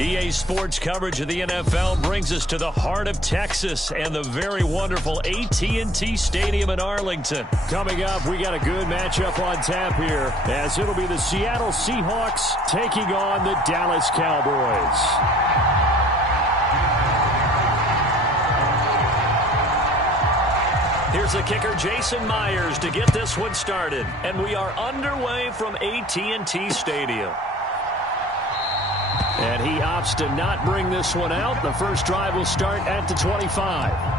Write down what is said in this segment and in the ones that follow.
EA Sports coverage of the NFL brings us to the heart of Texas and the very wonderful AT&T Stadium in Arlington. Coming up, we got a good matchup on tap here, as it'll be the Seattle Seahawks taking on the Dallas Cowboys. Here's the kicker, Jason Myers, to get this one started. And we are underway from AT&T Stadium. And he opts to not bring this one out. The first drive will start at the 25.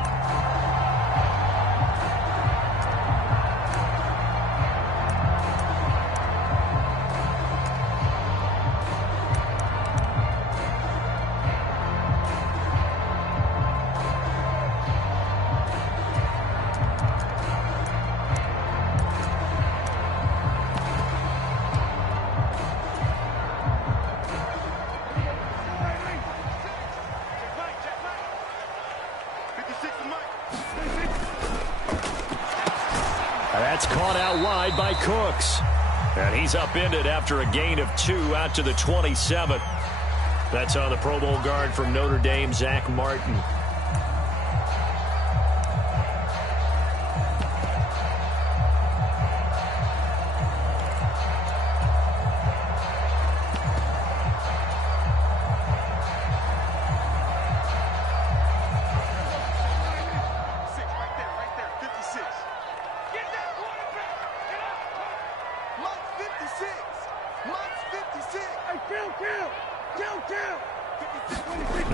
That's caught out wide by Cooks. And he's upended after a gain of 2 out to the 27. That's on the Pro Bowl guard from Notre Dame, Zach Martin.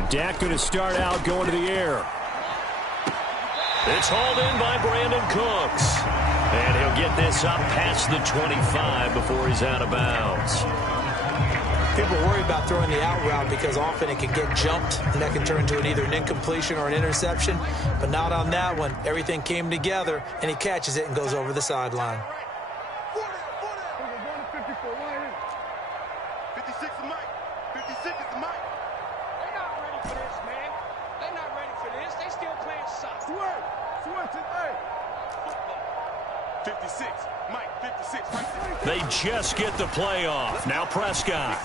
Dak going to start out going to the air. It's hauled in by Brandon Cooks. And he'll get this up past the 25 before he's out of bounds. People worry about throwing the out route because often it can get jumped, and that can turn into either an incompletion or an interception. But not on that one. Everything came together, and he catches it and goes over the sideline. 56 is Mike. 56 is the Mike. They're not ready for this, man. They're not ready for this. They still playing soccer. Switch it, hey. 56, Mike, 56. Right. They just get the play off. Now Prescott.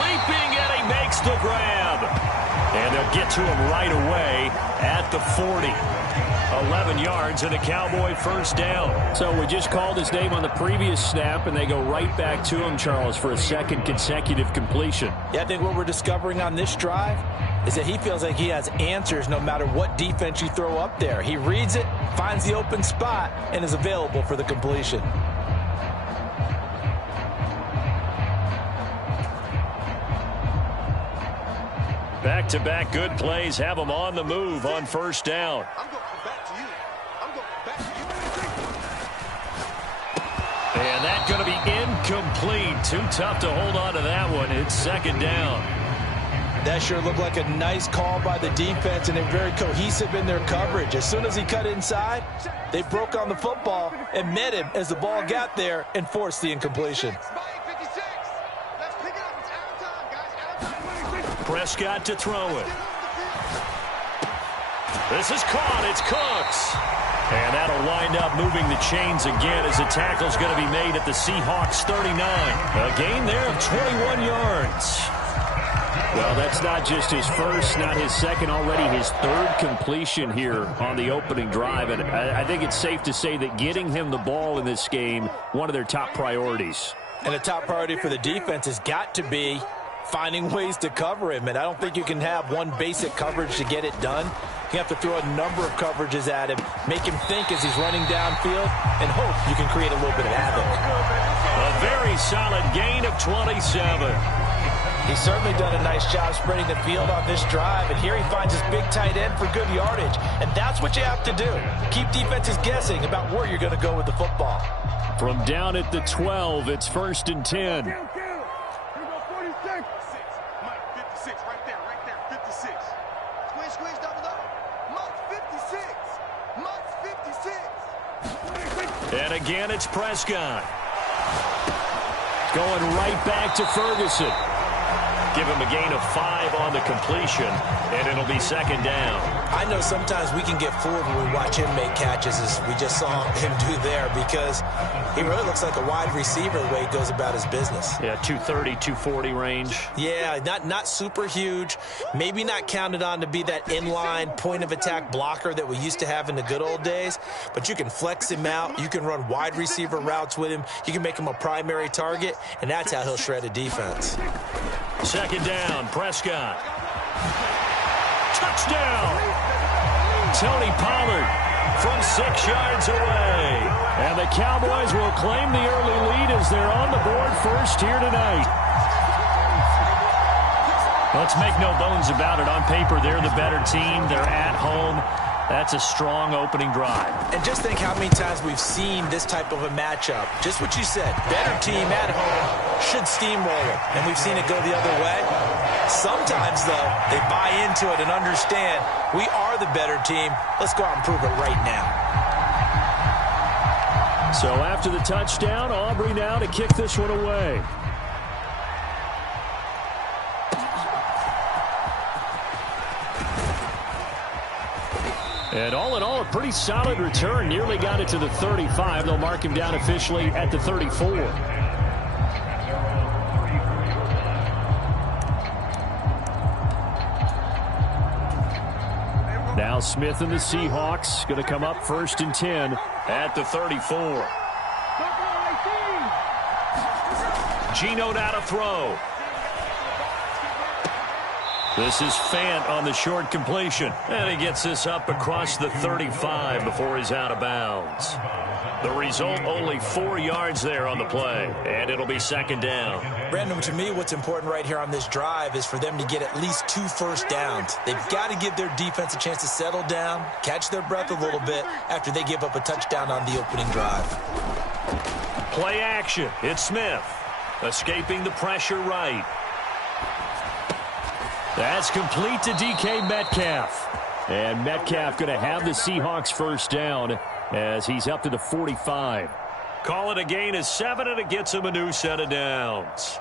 Leaping, and he makes the grab. And they'll get to him right away at the 40. 11 yards and a Cowboy first down. So we just called his name on the previous snap, and they go right back to him, Charles, for a second consecutive completion. Yeah, I think what we're discovering on this drive is that he feels like he has answers no matter what defense you throw up there. He reads it, finds the open spot, and is available for the completion. Back-to-back good plays have him on the move on first down. I'm going back to you. I'm going back to you. And that's going to be incomplete. Too tough to hold on to that one. It's second down. That sure looked like a nice call by the defense, and they're very cohesive in their coverage. As soon as he cut inside, they broke on the football and met him as the ball got there and forced the incompletion. Prescott to throw it. This is caught. It's Cooks. And that'll wind up moving the chains again as the tackle's going to be made at the Seahawks 39. A gain there of 21 yards. Well, that's not just his first, not his second, already his third completion here on the opening drive. And I think it's safe to say that getting him the ball in this game, one of their top priorities. And the top priority for the defense has got to be finding ways to cover him. And I don't think you can have one basic coverage to get it done. You have to throw a number of coverages at him, make him think as he's running downfield, and hope you can create a little bit of havoc. A very solid gain of 27. He's certainly done a nice job spreading the field on this drive, and here he finds his big tight end for good yardage. And that's what you have to do. Keep defenses guessing about where you're going to go with the football. From down at the 12, it's 1st and 10. And again, it's Prescott. Going right back to Ferguson. Give him a gain of 5 on the completion, and it'll be second down. I know sometimes we can get fooled when we watch him make catches, as we just saw him do there, because he really looks like a wide receiver the way he goes about his business. Yeah, 230, 240 range. Yeah, not super huge. Maybe not counted on to be that inline point-of-attack blocker that we used to have in the good old days, but you can flex him out. You can run wide receiver routes with him. You can make him a primary target, and that's how he'll shred a defense. Second down, Prescott. Touchdown! Tony Pollard from 6 yards away. And the Cowboys will claim the early lead as they're on the board first here tonight. Let's make no bones about it. On paper, they're the better team. They're at home. That's a strong opening drive. And just think how many times we've seen this type of a matchup. Just what you said. Better team at home should steamroll it. And we've seen it go the other way. Sometimes, though, they buy into it and understand we are the better team. Let's go out and prove it right now. So after the touchdown, Aubrey now to kick this one away. And all in all, a pretty solid return. Nearly got it to the 35. They'll mark him down officially at the 34. Now Smith and the Seahawks going to come up 1st and 10 at the 34. Geno now to throw. This is Fant on the short completion. And he gets this up across the 35 before he's out of bounds. The result, only 4 yards there on the play. And it'll be second down. Brandon, to me, what's important right here on this drive is for them to get at least 2 first downs. They've got to give their defense a chance to settle down, catch their breath a little bit after they give up a touchdown on the opening drive. Play action. It's Smith. Escaping the pressure right. That's complete to DK Metcalf. And Metcalf going to have the Seahawks first down as he's up to the 45. Call it a gain of 7, and it gets him a new set of downs.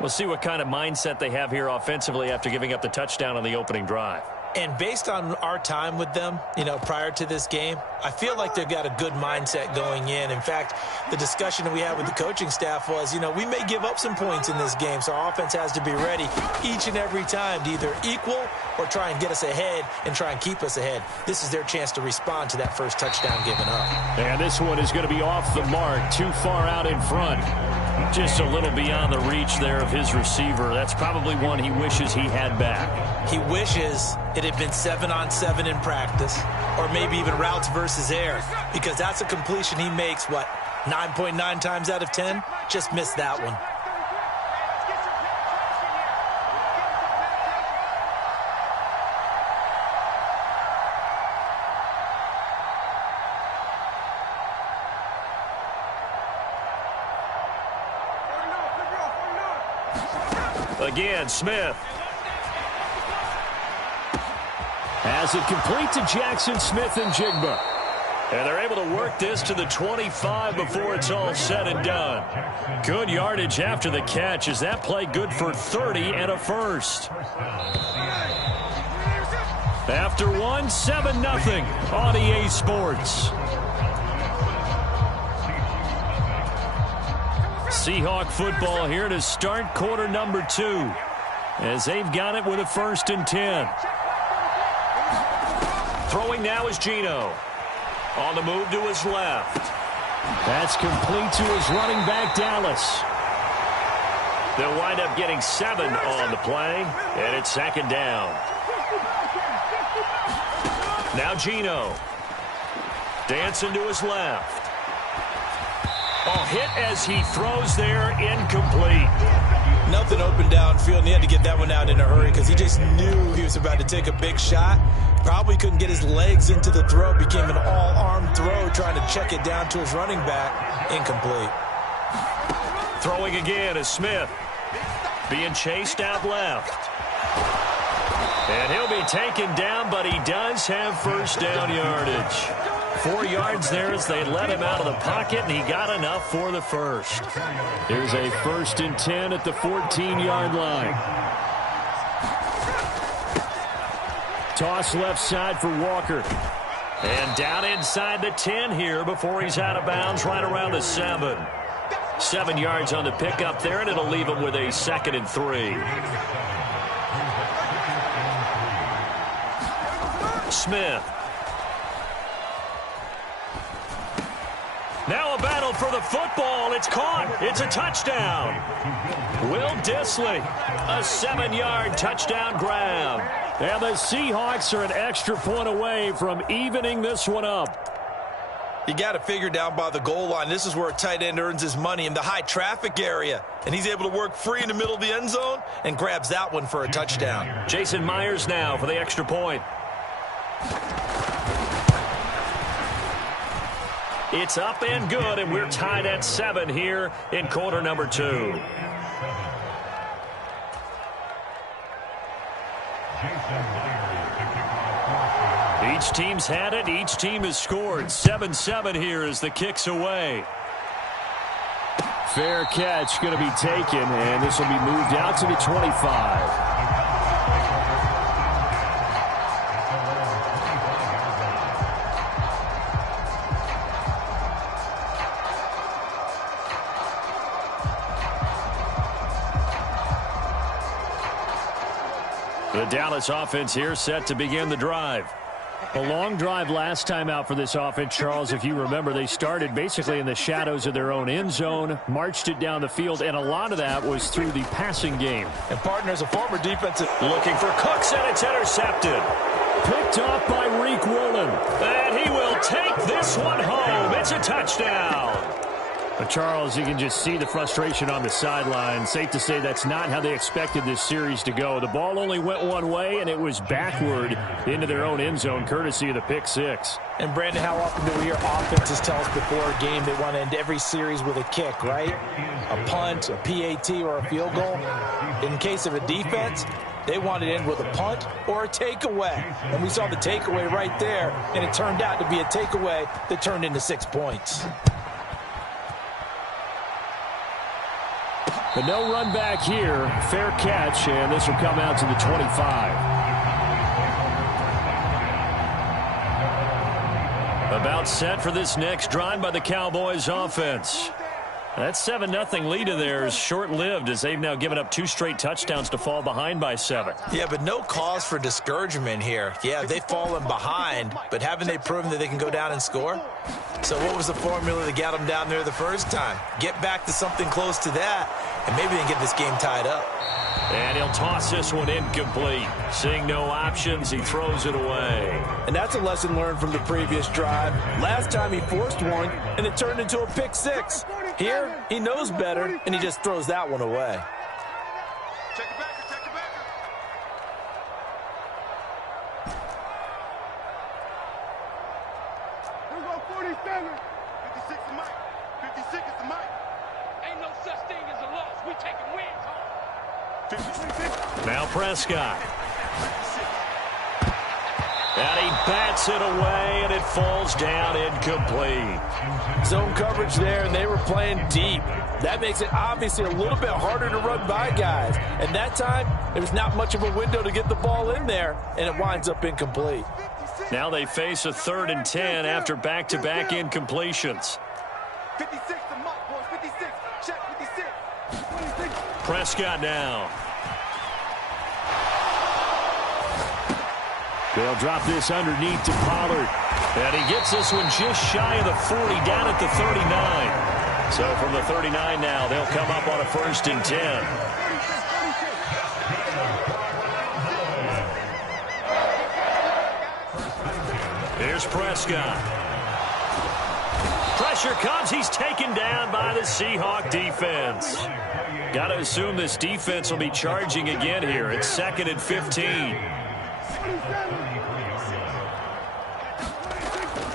We'll see what kind of mindset they have here offensively after giving up the touchdown on the opening drive. And based on our time with them, prior to this game, I feel like they've got a good mindset going in. In fact, the discussion that we had with the coaching staff was, we may give up some points in this game, so our offense has to be ready each and every time to either equal or try and get us ahead and try and keep us ahead. This is their chance to respond to that first touchdown given up. And this one is going to be off the mark, too far out in front. Just a little beyond the reach there of his receiver. That's probably one he wishes he had back. He wishes it had been 7-on-7 in practice, or maybe even routes versus air, because that's a completion he makes, 9.9 times out of 10? Just missed that one. Again, Smith. Has it complete to Jackson Smith and Jigba. And they're able to work this to the 25 before it's all said and done. Good yardage after the catch. Is that play good for 30 and a first? After 7-0 on EA Sports. Seahawk football here to start quarter number 2 as they've got it with a 1st and 10. Throwing now is Geno. On the move to his left. That's complete to his running back, Dallas. They'll wind up getting 7 on the play, and it's second down. Now Geno. Dancing to his left. Hit as he throws there, incomplete. Nothing open downfield, and he had to get that one out in a hurry because he just knew he was about to take a big shot. Probably couldn't get his legs into the throw. Became an all-arm throw, trying to check it down to his running back. Incomplete. Throwing again is Smith. Being chased out left. And he'll be taken down, but he does have first down yardage. 4 yards there as they let him out of the pocket, and he got enough for the first. Here's a 1st and 10 at the 14-yard line. Toss left side for Walker. And down inside the 10 here before he's out of bounds right around the 7. 7 yards on the pickup there, and it'll leave him with a 2nd and 3. Smith. Now a battle for the football. It's caught. It's a touchdown. Will Dissly, a 7-yard touchdown grab. And the Seahawks are an extra point away from evening this one up. You got to figure down by the goal line. This is where a tight end earns his money, in the high traffic area. And he's able to work free in the middle of the end zone and grabs that one for a touchdown. Jason Myers now for the extra point. It's up and good, and we're tied at 7 here in quarter number 2. Each team's had it. Each team has scored. 7-7 here as the kick's away. Fair catch going to be taken, and this will be moved out to the 25. The Dallas offense here set to begin the drive. A long drive last time out for this offense, Charles. If you remember, they started basically in the shadows of their own end zone, marched it down the field, and a lot of that was through the passing game. And partner, as a former defensive, looking for Cooks, and it's intercepted. Picked off by Reek Woolen. And he will take this one home. It's a touchdown. But Charles, you can just see the frustration on the sideline. Safe to say that's not how they expected this series to go. The ball only went one way, and it was backward into their own end zone, courtesy of the pick six. And, Brandon, how often do we hear offenses tell us before a game they want to end every series with a kick, right? A punt, a PAT, or a field goal. In case of a defense, they want to end with a punt or a takeaway. And we saw the takeaway right there, and it turned out to be a takeaway that turned into 6 points. But no run back here. Fair catch, and this will come out to the 25. About set for this next drive by the Cowboys offense. That 7-0 lead of theirs short-lived as they've now given up 2 straight touchdowns to fall behind by 7. Yeah, but no cause for discouragement here. Yeah, they've fallen behind, but haven't they proven that they can go down and score? So what was the formula that got them down there the first time? Get back to something close to that, and maybe they can get this game tied up. And he'll toss this one incomplete. Seeing no options, he throws it away. And that's a lesson learned from the previous drive. Last time he forced one, and it turned into a pick 6. Here, he knows better, and he just throws that one away. Check it back, check it back. Here we go, 47. 56 is Mike. 56 is the Mike. Ain't no such thing as a loss. We taking wins home. Now Prescott. And he bats it away, and it falls down incomplete. Zone coverage there, and they were playing deep. That makes it obviously a little bit harder to run by guys. And that time, there was not much of a window to get the ball in there, and it winds up incomplete. Now they face a 3rd and 10 after back-to-back incompletions. 56 to Mike, boys. 56. Check 56. Prescott now. They'll drop this underneath to Pollard. And he gets this one just shy of the 40, down at the 39. So from the 39 now, they'll come up on a 1st and 10. Here's Prescott. Pressure comes. He's taken down by the Seahawk defense. Got to assume this defense will be charging again here. It's 2nd and 15.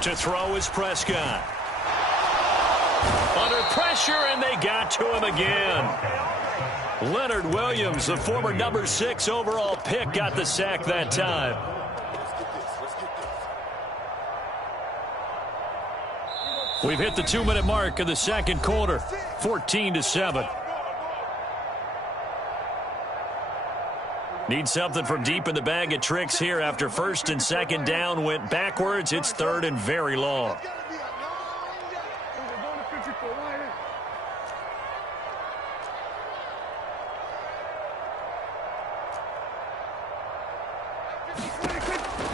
To throw is Prescott. Under pressure, and they got to him again. Leonard Williams, the former number 6 overall pick, got the sack that time. We've hit the 2-minute mark of the second quarter, 14-7. Need something from deep in the bag of tricks here after first and second down went backwards. It's third and very long.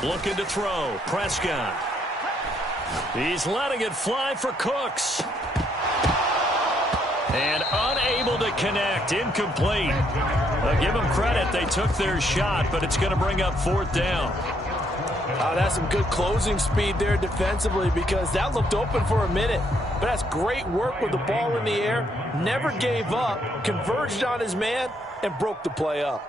Looking to throw. Prescott. He's letting it fly for Cooks. And unable to connect. Incomplete. Give them credit. They took their shot, but it's going to bring up fourth down. That's some good closing speed there defensively because that looked open for a minute. But that's great work with the ball in the air. Never gave up. Converged on his man and broke the play up.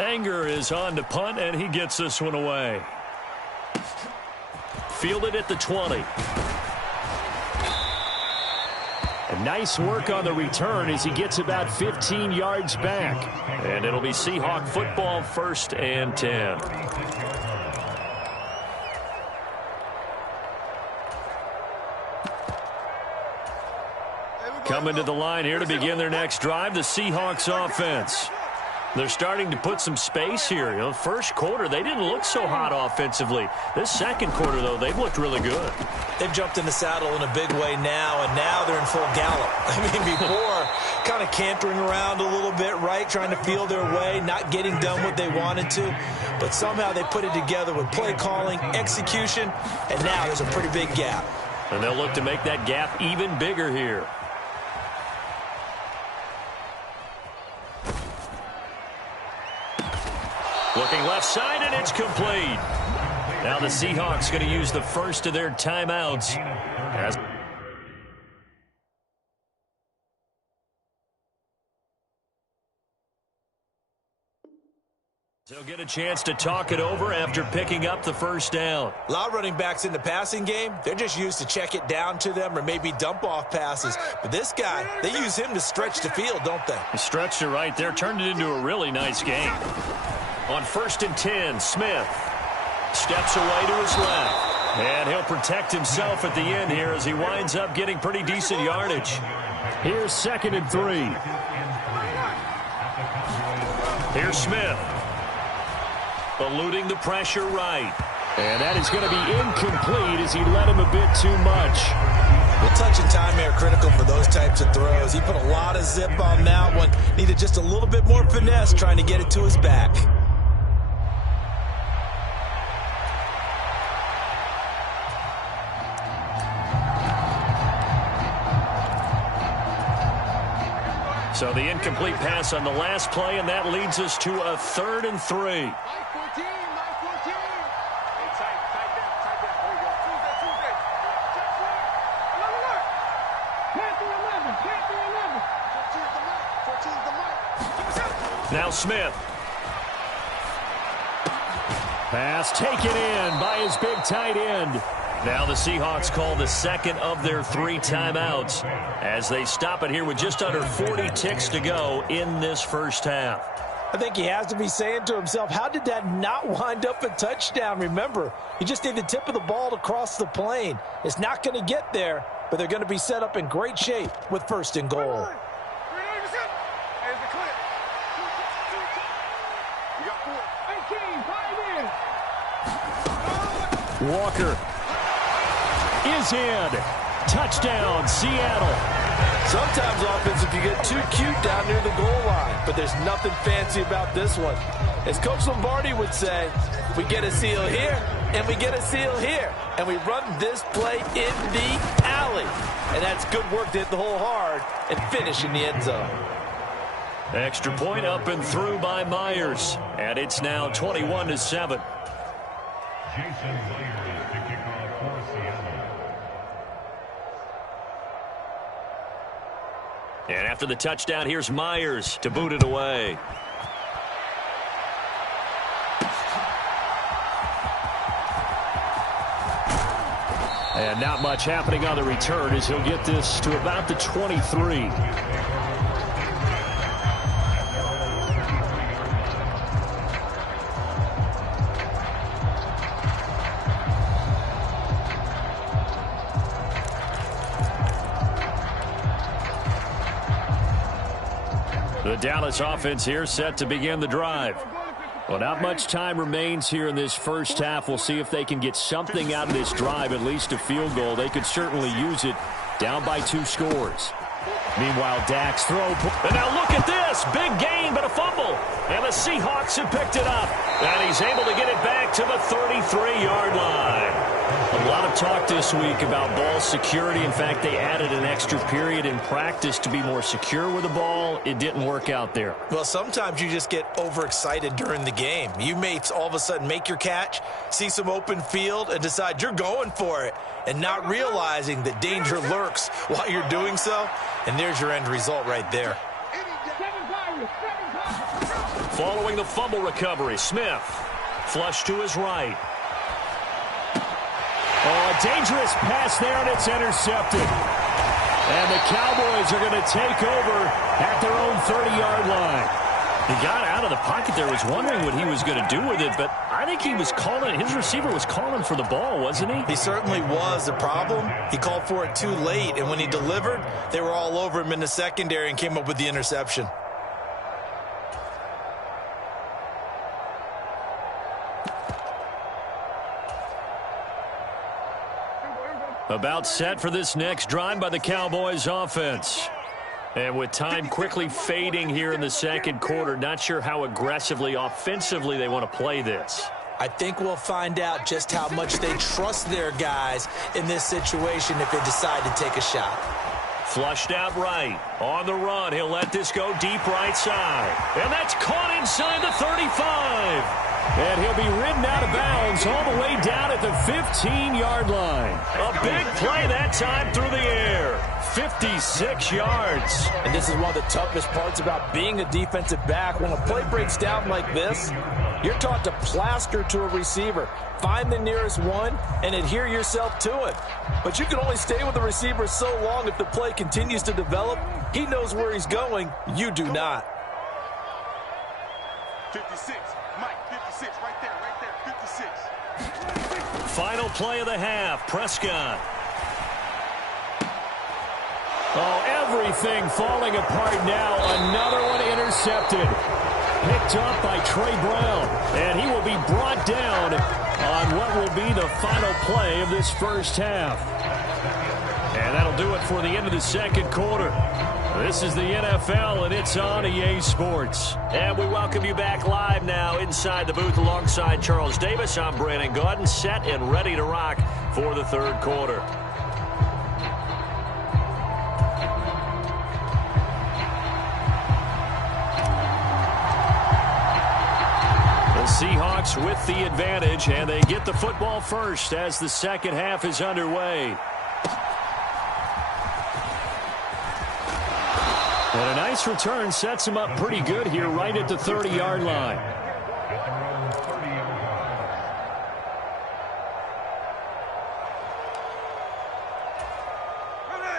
Anger is on to punt, and he gets this one away. Fielded at the 20. And nice work on the return as he gets about 15 yards back. And it'll be Seahawk football, 1st and 10. Coming to the line here to begin their next drive, the Seahawks offense. They're starting to put some space here. You know, first quarter, they didn't look so hot offensively. This second quarter, though, they've looked really good. They've jumped in the saddle in a big way now, and now they're in full gallop. I mean, before, kind of cantering around a little bit, right, trying to feel their way, not getting done what they wanted to. But somehow they put it together with play calling, execution, and now there's a pretty big gap. And they'll look to make that gap even bigger here. Looking left side, and it's complete. Now the Seahawks going to use the first of their timeouts. They'll get a chance to talk it over after picking up the first down. A lot of running backs in the passing game, they're just used to check it down to them or maybe dump off passes. But this guy, they use him to stretch the field, don't they? He stretched it right there, turned it into a really nice game. On 1st and 10, Smith steps away to his left. And he'll protect himself at the end here as he winds up getting pretty decent yardage. Here's 2nd and 3. Here's Smith. Eluding the pressure right. And that is going to be incomplete as he led him a bit too much. Well, touch and time are critical for those types of throws. He put a lot of zip on that one. Needed just a little bit more finesse trying to get it to his back. So the incomplete pass on the last play, and that leads us to a 3rd and 3. Now Smith. Pass taken in by his big tight end. Now the Seahawks call the second of their 3 timeouts as they stop it here with just under 40 ticks to go in this first half. I think he has to be saying to himself, how did that not wind up a touchdown? Remember, you just need the tip of the ball to cross the plane. It's not going to get there, but they're going to be set up in great shape with 1st and goal. Walker is in. Touchdown, Seattle. Sometimes offense, if you get too cute down near the goal line, but there's nothing fancy about this one. As Coach Lombardi would say, we get a seal here, and we get a seal here, and we run this play in the alley. And that's good work to hit the hole hard and finish in the end zone. Extra point up and through by Myers, and it's now 21-7. Jason Myers to kick off for Seattle. And after the touchdown, here's Myers to boot it away. And not much happening on the return as he'll get this to about the 23. Dallas offense here set to begin the drive. Well, not much time remains here in this first half. We'll see if they can get something out of this drive, at least a field goal. They could certainly use it, down by 2 scores. Meanwhile, Dak's throw. And now look at this. Big gain, but a fumble. And the Seahawks have picked it up. And he's able to get it back to the 33-yard line. A lot of talk this week about ball security. In fact, they added an extra period in practice to be more secure with the ball. It didn't work out there. Well, sometimes you just get overexcited during the game. You may all of a sudden make your catch, see some open field, and decide you're going for it, and not realizing that danger lurks while you're doing so. And there's your end result right there. Following the fumble recovery, Smith. Flush to his right. Oh, a dangerous pass there, and it's intercepted. And the Cowboys are going to take over at their own 30-yard line. He got out of the pocket there, was wondering what he was going to do with it, but I think he was calling, his receiver was calling for the ball, wasn't he? He certainly was. The problem, he called for it too late, and when he delivered, they were all over him in the secondary and came up with the interception. About set for this next drive by the Cowboys offense. And with time quickly fading here in the second quarter, not sure how aggressively, offensively they want to play this. I think we'll find out just how much they trust their guys in this situation if they decide to take a shot. Flushed out right. On the run, he'll let this go deep right side. And that's caught inside the 35. And he'll be ridden out of bounds all the way down at the 15-yard line. A big play that time through the air. 56 yards. And this is one of the toughest parts about being a defensive back. When a play breaks down like this, you're taught to plaster to a receiver. Find the nearest one and adhere yourself to it. But you can only stay with the receiver so long if the play continues to develop. He knows where he's going. You do not. 56. Mike, 56. Right there. 56. Final play of the half. Prescott. Oh, everything falling apart now. Another one intercepted. Picked up by Trey Brown. And he will be brought down on what will be the final play of this first half. And that'll do it for the end of the second quarter. This is the NFL, and it's on EA Sports. And we welcome you back live now inside the booth alongside Charles Davis. I'm Brandon Gaudin, set and ready to rock for the third quarter. Seahawks with the advantage, and they get the football first as the second half is underway. And a nice return sets him up pretty good here right at the 30-yard line.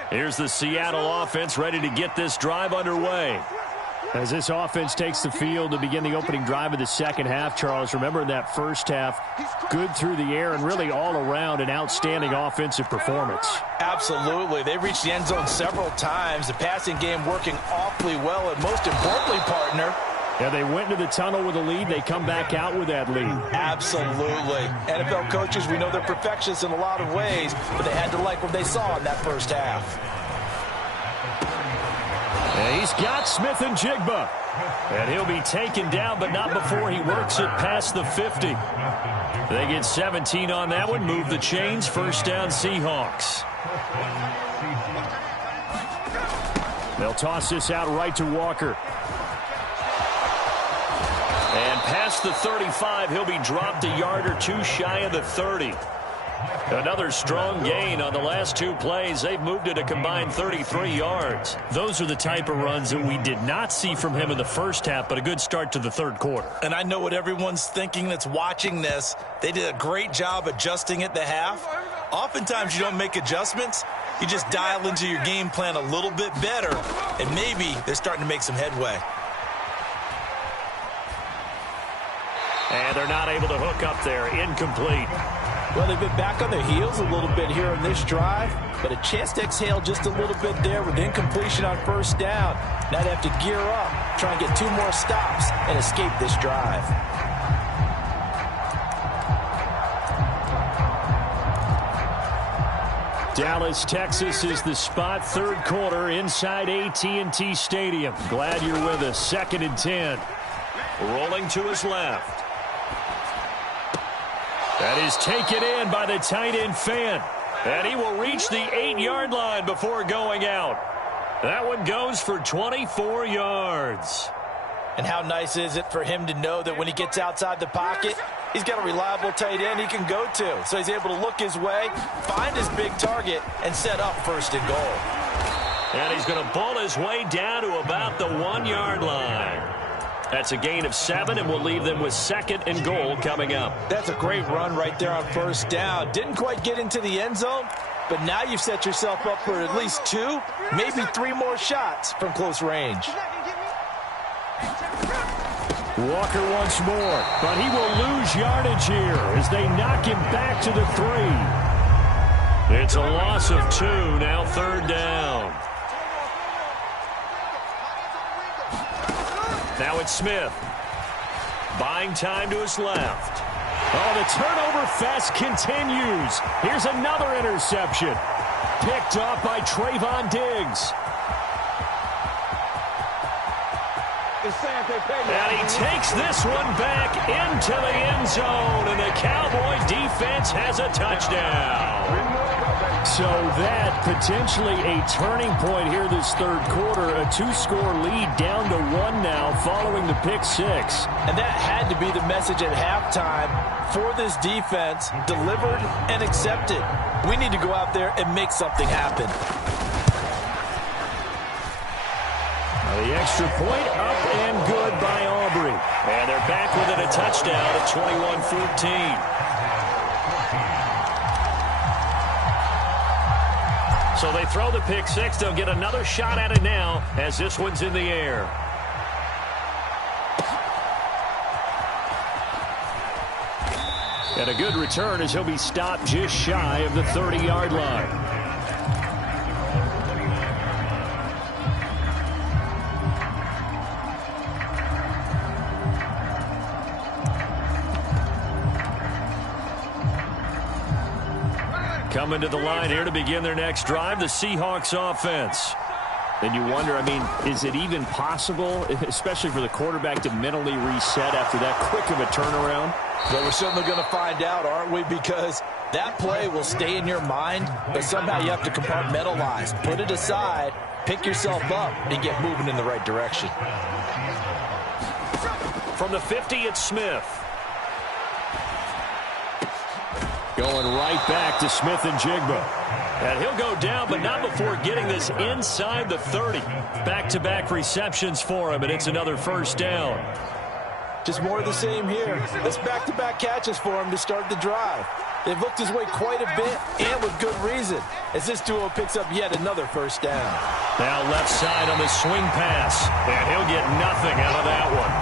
Here's the Seattle offense ready to get this drive underway. As this offense takes the field to begin the opening drive of the second half, Charles, remember in that first half, good through the air and really all around an outstanding offensive performance. Absolutely. They reached the end zone several times. The passing game working awfully well, and most importantly, partner, yeah, they went into the tunnel with a lead. They come back out with that lead. Absolutely. NFL coaches, we know they're perfectionists in a lot of ways, but they had to like what they saw in that first half. And he's got Smith and Jigba. And he'll be taken down, but not before he works it past the 50. They get 17 on that one. Move the chains. First down, Seahawks. They'll toss this out right to Walker. And past the 35, he'll be dropped a yard or two shy of the 30. Another strong gain on the last two plays. They've moved it a combined 33 yards. Those are the type of runs that we did not see from him in the first half, but a good start to the third quarter. And I know what everyone's thinking that's watching this. They did a great job adjusting at the half. Oftentimes you don't make adjustments. You just dial into your game plan a little bit better, and maybe they're starting to make some headway. And they're not able to hook up there. Incomplete. Well, they've been back on their heels a little bit here on this drive, but a chance to exhale just a little bit there with incompletion on first down. Now they have to gear up try and get 2 more stops and escape this drive. Dallas, Texas is the spot. Third quarter inside AT&T Stadium. Glad you're with us. 2nd and 10. Rolling to his left. That is taken in by the tight end Fan. And he will reach the 8-yard line before going out. That one goes for 24 yards. And how nice is it for him to know that when he gets outside the pocket, he's got a reliable tight end he can go to. So he's able to look his way, find his big target, and set up 1st and goal. And he's going to bull his way down to about the 1-yard line. That's a gain of 7, and we'll leave them with 2nd and goal coming up. That's a great run right there on 1st down. Didn't quite get into the end zone, but now you've set yourself up for at least 2, maybe 3 more shots from close range. Walker once more, but he will lose yardage here as they knock him back to the 3. It's a loss of 2, now 3rd down. Now it's Smith. Buying time to his left. Oh, the turnover fest continues. Here's another interception. Picked off by Trayvon Diggs. And he takes this one back into the end zone, and the Cowboys defense has a touchdown. So that potentially a turning point here this third quarter. A 2-score lead down to 1 now following the pick 6. And that had to be the message at halftime for this defense, delivered and accepted. We need to go out there and make something happen. The extra point up and good by Aubrey. And they're back within a touchdown at 21-14. So they throw the pick 6. They'll get another shot at it now as this one's in the air. And a good return as he'll be stopped just shy of the 30-yard line. Coming to the line here to begin their next drive, the Seahawks offense. Then you wonder, I mean, is it even possible, especially for the quarterback, to mentally reset after that quick of a turnaround? Well, we're certainly going to find out, aren't we? Because that play will stay in your mind, but somehow you have to compartmentalize. Put it aside, pick yourself up, and get moving in the right direction. From the 50, it's Smith. Going right back to Smith and Jigba. And he'll go down, but not before getting this inside the 30. Back-to-back receptions for him, and it's another 1st down. Just more of the same here. It's back-to-back catches for him to start the drive. They've looked his way quite a bit, and with good reason, as this duo picks up yet another 1st down. Now left side on the swing pass, and he'll get nothing out of that one.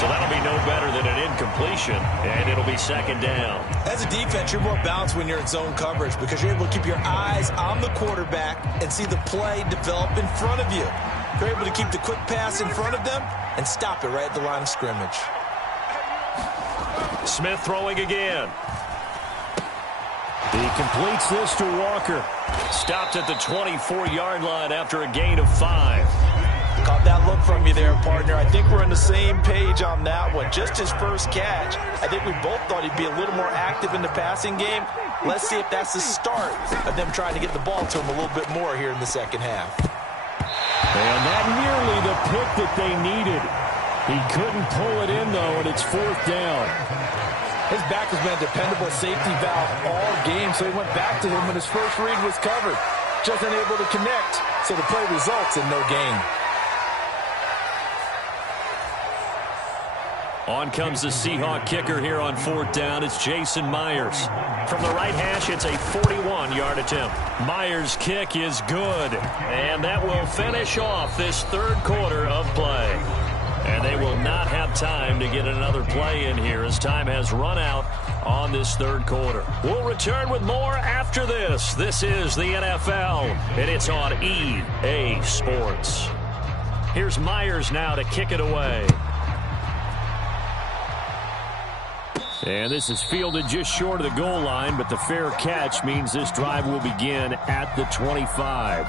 So that'll be no better than an incompletion, and it'll be 2nd down. As a defense, you're more balanced when you're in zone coverage because you're able to keep your eyes on the quarterback and see the play develop in front of you. You're able to keep the quick pass in front of them and stop it right at the line of scrimmage. Smith throwing again. He completes this to Walker. Stopped at the 24-yard line after a gain of 5. Caught that look from you there, partner. I think we're on the same page on that one. Just his first catch. I think we both thought he'd be a little more active in the passing game. Let's see if that's the start of them trying to get the ball to him a little bit more here in the 2nd half. And not nearly the pick that they needed. He couldn't pull it in, though, and it's 4th down. His back has been a dependable safety valve all game, so he went back to him when his first read was covered. Just unable to connect, so the play results in no gain. On comes the Seahawk kicker here on 4th down. It's Jason Myers. From the right hash, it's a 41-yard attempt. Myers' kick is good. And that will finish off this 3rd quarter of play. And they will not have time to get another play in here as time has run out on this 3rd quarter. We'll return with more after this. This is the NFL, and it's on EA Sports. Here's Myers now to kick it away. And this is fielded just short of the goal line, but the fair catch means this drive will begin at the 25.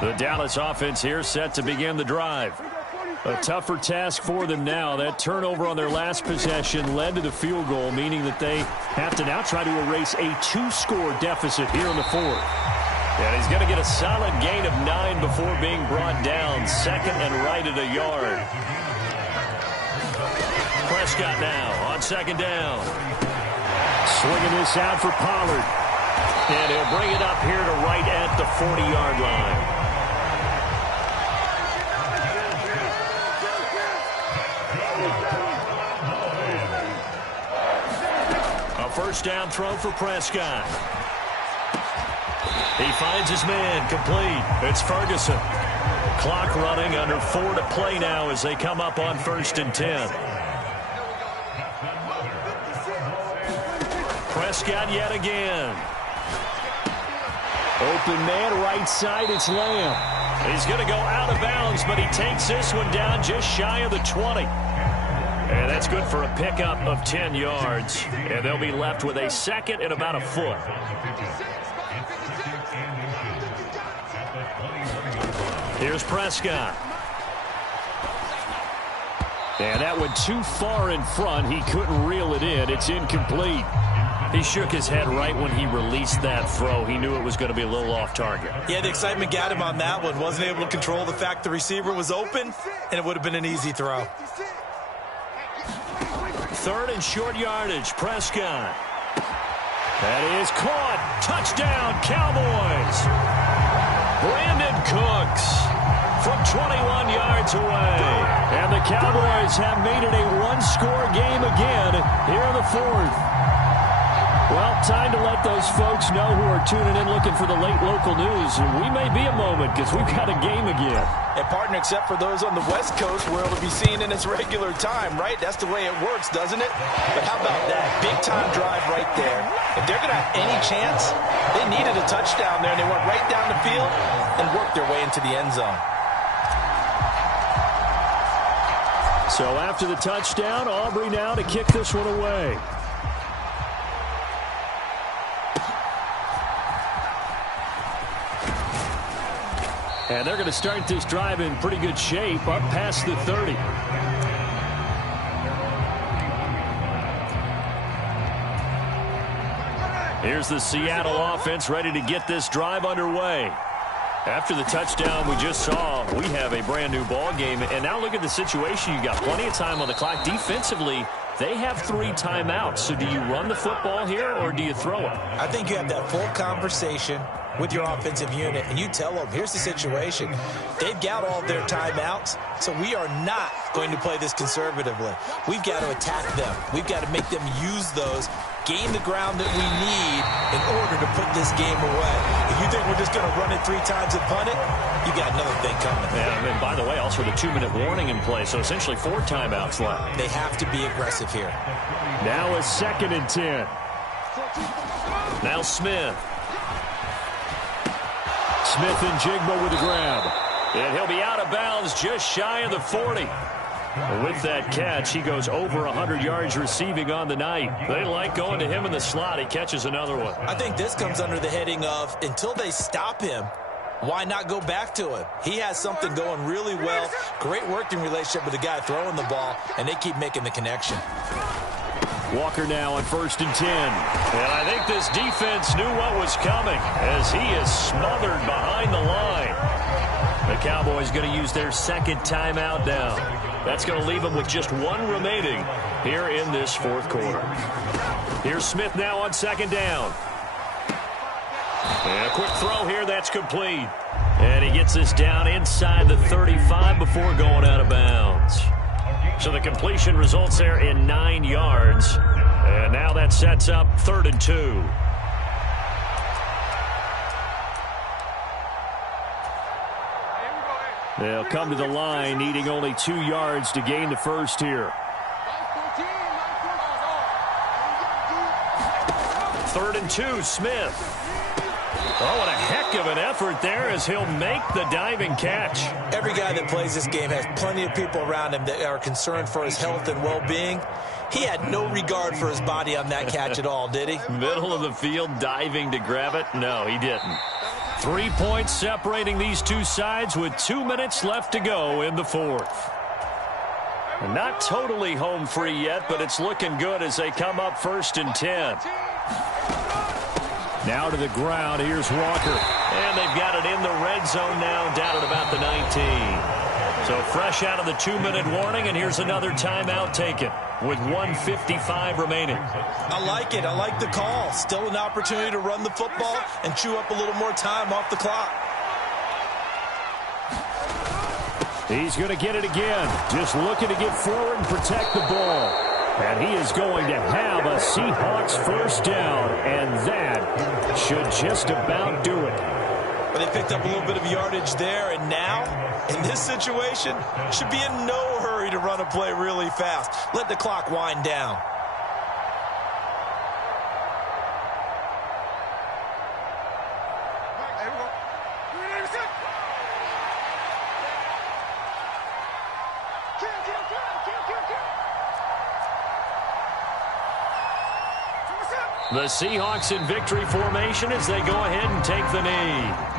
The Dallas offense here set to begin the drive. A tougher task for them now. That turnover on their last possession led to the field goal, meaning that they have to now try to erase a 2-score deficit here in the fourth. And he's going to get a solid gain of 9 before being brought down. Second and right at a yard. Prescott now on second down. Swinging this out for Pollard. And he'll bring it up here to right at the 40-yard line. First down throw for Prescott. He finds his man complete. It's Ferguson. Clock running under 4 to play now as they come up on 1st and 10. Prescott yet again. Open man right side. It's Lamb. He's going to go out of bounds, but he takes this one down just shy of the 20. And that's good for a pickup of 10 yards. And they'll be left with a second and about a foot. Here's Prescott. And that went too far in front. He couldn't reel it in. It's incomplete. He shook his head right when he released that throw. He knew it was going to be a little off target. Yeah, the excitement got him on that one. Wasn't able to control the fact the receiver was open, and it would have been an easy throw. Third and short yardage, Prescott. That is caught. Touchdown, Cowboys. Brandon Cooks from 21 yards away. And the Cowboys have made it a one-score game again here in the fourth. Well, time to let those folks know who are tuning in looking for the late local news. We may be a moment because we've got a game again. And partner, except for those on the West Coast where it'll be seen in its regular time, right? That's the way it works, doesn't it? But how about that? Big-time drive right there. If they're going to have any chance, they needed a touchdown there, and they went right down the field and worked their way into the end zone. So after the touchdown, Aubrey now to kick this one away. And they're going to start this drive in pretty good shape, up past the 30. Here's the Seattle offense ready to get this drive underway. After the touchdown we just saw, we have a brand new ball game. And now look at the situation. You got plenty of time on the clock. Defensively, they have 3 timeouts. So do you run the football here or do you throw it? I think you have that full conversation with your offensive unit, and you tell them, here's the situation. They've got all their timeouts, so we are not going to play this conservatively. We've got to attack them. We've got to make them use those, gain the ground that we need in order to put this game away. If you think we're just going to run it 3 times and punt it, you got another thing coming. Yeah, and by the way, also the 2-minute warning in play, so essentially 4 timeouts left. They have to be aggressive here. Now a 2nd and 10. Now Smith. Smith and Jigba with the grab. And he'll be out of bounds just shy of the 40. With that catch, he goes over 100 yards receiving on the night. They like going to him in the slot. He catches another one. I think this comes under the heading of, until they stop him, why not go back to him? He has something going really well. Great working relationship with the guy throwing the ball, and they keep making the connection. Walker now on 1st and 10. And I think this defense knew what was coming as he is smothered behind the line. The Cowboys going to use their 2nd timeout now. That's going to leave them with just 1 remaining here in this 4th quarter. Here's Smith now on 2nd down. And a quick throw here, that's complete. And he gets this down inside the 35 before going out of bounds. So the completion results there in 9 yards. And now that sets up 3rd and 2. They'll come to the line, needing only 2 yards to gain the first here. 3rd and 2, Smith. Oh, what a heck of an effort there as he'll make the diving catch. Every guy that plays this game has plenty of people around him that are concerned for his health and well-being. He had no regard for his body on that catch at all, did he? Middle of the field, diving to grab it? No, he didn't. 3 points separating these two sides with 2 minutes left to go in the fourth. And not totally home free yet, but it's looking good as they come up 1st and 10. Now to the ground. Here's Walker. And they've got it in the red zone now, down at about the 19. So fresh out of the 2-minute warning, and here's another timeout taken with 1:55 remaining. I like it. I like the call. Still an opportunity to run the football and chew up a little more time off the clock. He's going to get it again. Just looking to get forward and protect the ball. And he is going to have a Seahawks first down, and that should just about do it. But they picked up a little bit of yardage there, and now, in this situation, should be in no hurry to run a play really fast. Let the clock wind down. The Seahawks in victory formation as they go ahead and take the knee.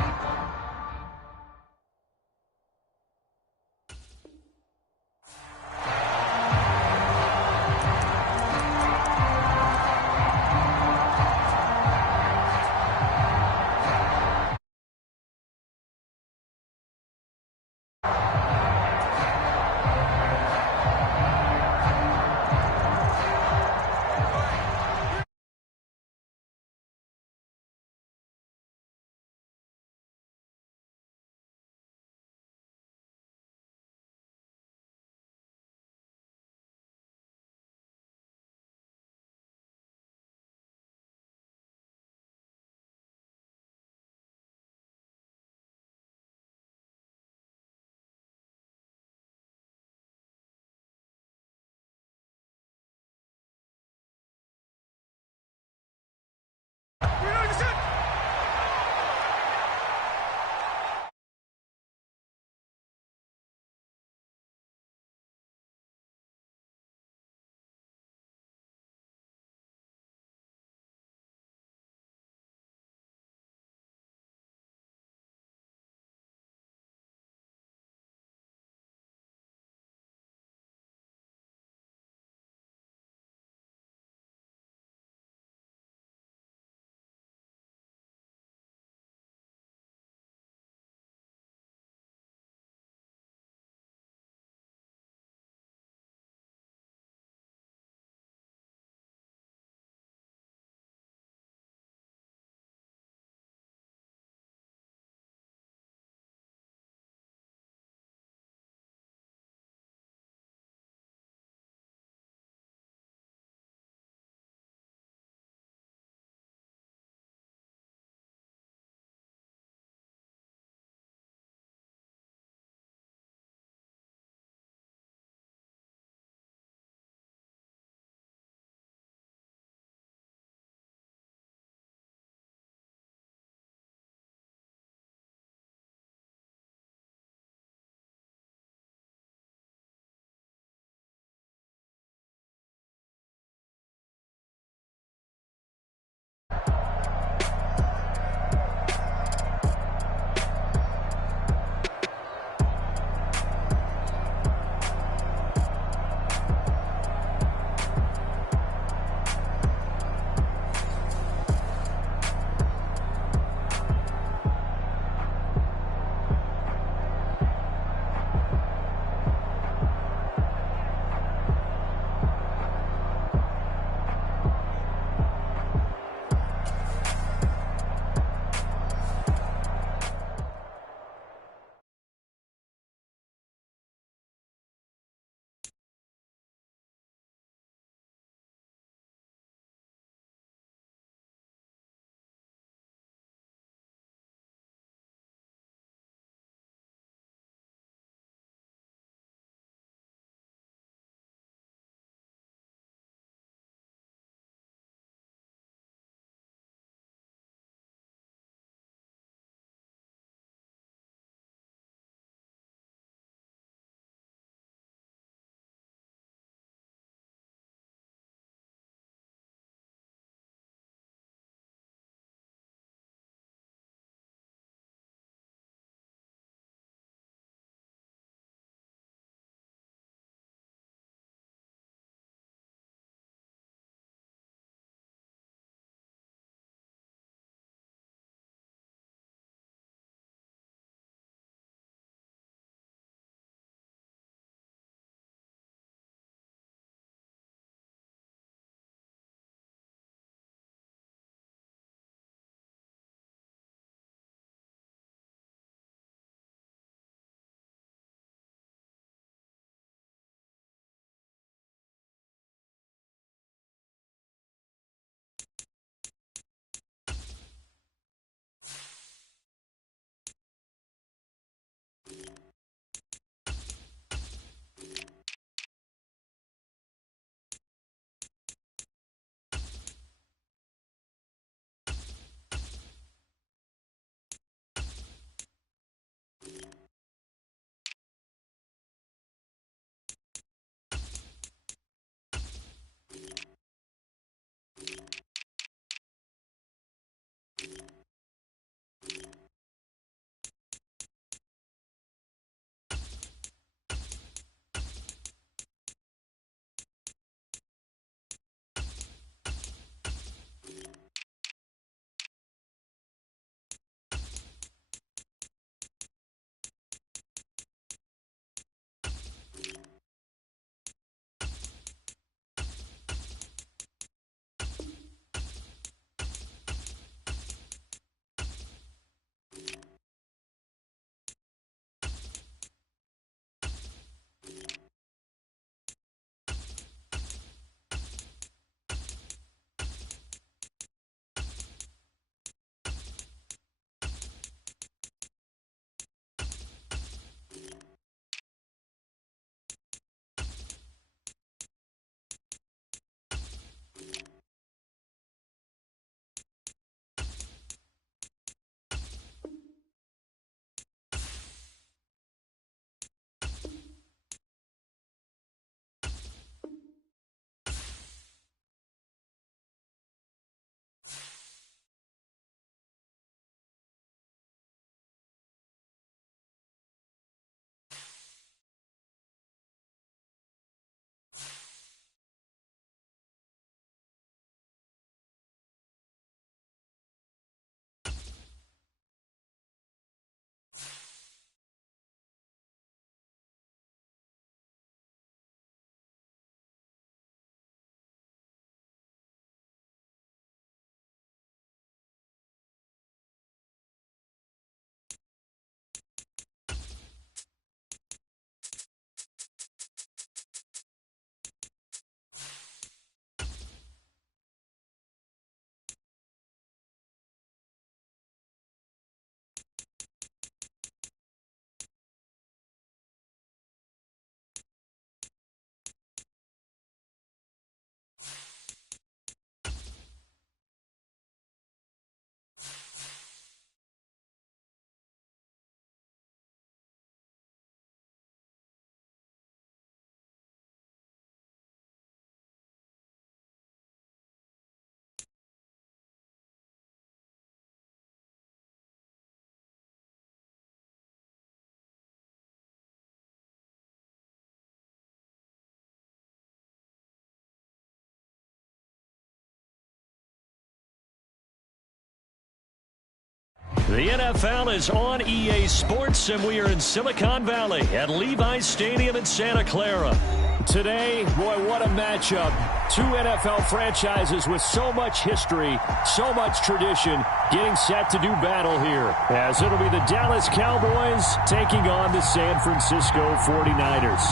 The NFL is on EA Sports, and we are in Silicon Valley at Levi's Stadium in Santa Clara. Today, boy, what a matchup. Two NFL franchises with so much history, so much tradition, getting set to do battle here. As it'll be the Dallas Cowboys taking on the San Francisco 49ers.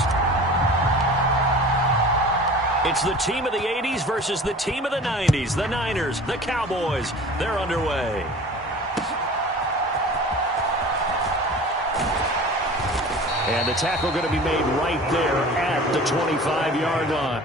It's the team of the 80s versus the team of the 90s. The Niners, the Cowboys, they're underway. And the tackle going to be made right there at the 25-yard line.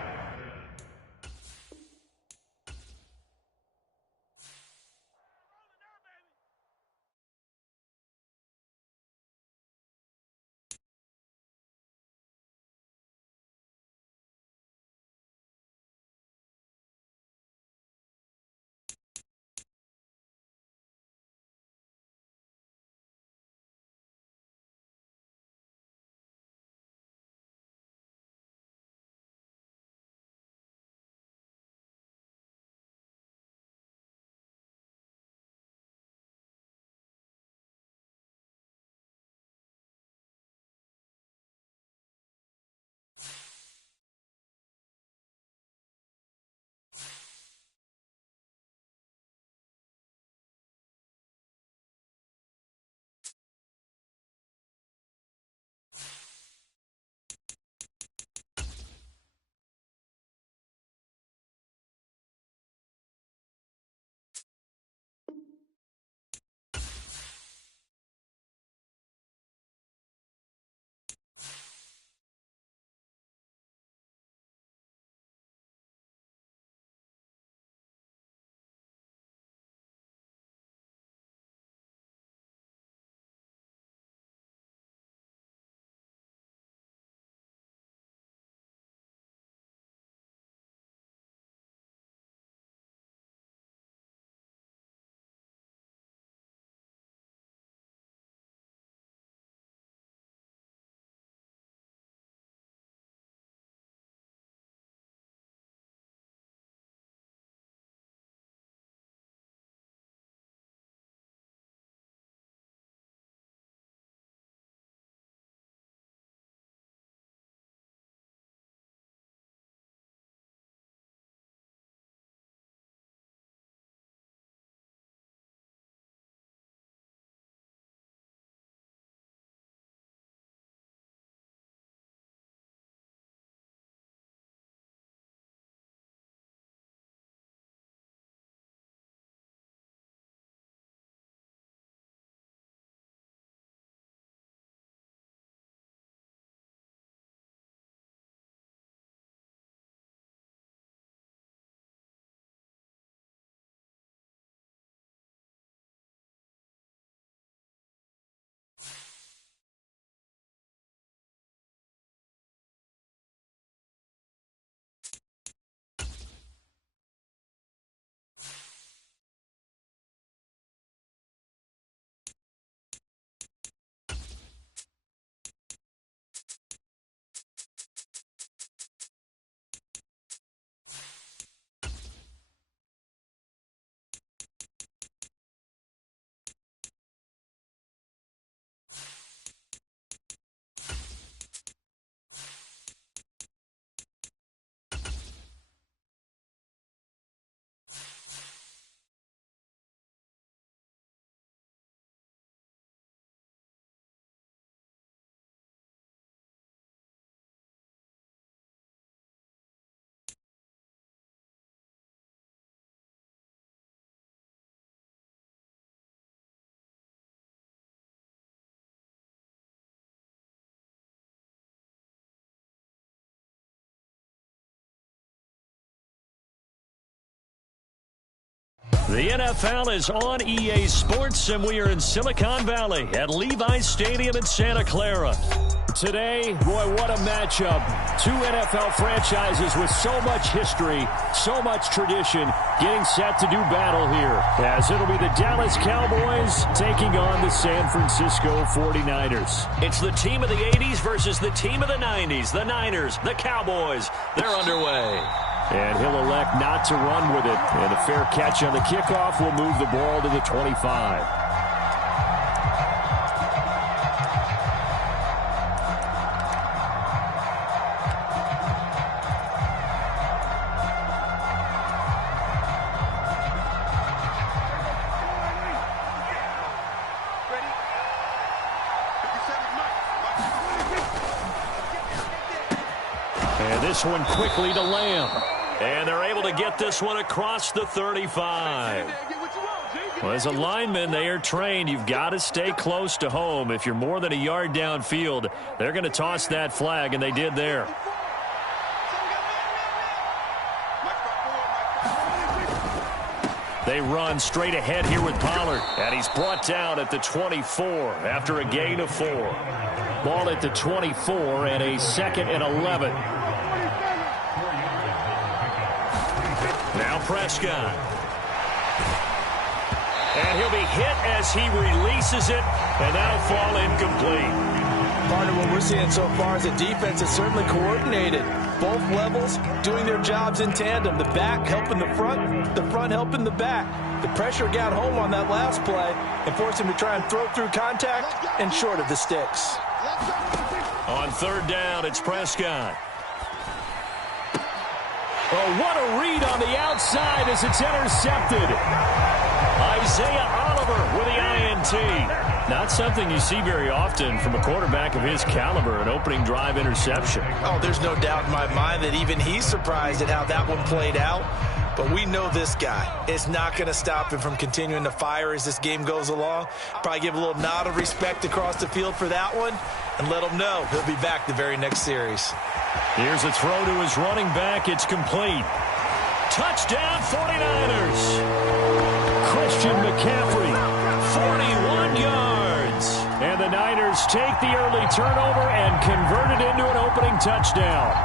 The NFL is on EA Sports, and we are in Silicon Valley at Levi's Stadium in Santa Clara. Today, boy, what a matchup. Two NFL franchises with so much history, so much tradition, getting set to do battle here. As it'll be the Dallas Cowboys taking on the San Francisco 49ers. It's the team of the 80s versus the team of the 90s. The Niners, the Cowboys, they're underway. And he'll elect not to run with it. And a fair catch on the kickoff will move the ball to the 25. And this one quickly to Lamb. And they're able to get this one across the 35. Well, as a lineman, they are trained. You've got to stay close to home. If you're more than a yard downfield, they're going to toss that flag, and they did there. They run straight ahead here with Pollard, and he's brought down at the 24 after a gain of 4. Ball at the 24 and a 2nd and 11. Now Prescott. And he'll be hit as he releases it, and that'll fall incomplete. Part of what we're seeing so far is the defense is certainly coordinated. Both levels doing their jobs in tandem. The back helping the front helping the back. The pressure got home on that last play and forced him to try and throw through contact and short of the sticks. On 3rd down, it's Prescott. Oh, what a read on the outside as it's intercepted. Isaiah Oliver with the INT. Not something you see very often from a quarterback of his caliber, an opening drive interception. Oh, there's no doubt in my mind that even he's surprised at how that one played out. But we know this guy is not going to stop him from continuing to fire as this game goes along. Probably give a little nod of respect across the field for that one and let him know he'll be back the very next series. Here's a throw to his running back. It's complete. Touchdown 49ers. Christian McCaffrey, 41 yards. And the Niners take the early turnover and convert it into an opening touchdown.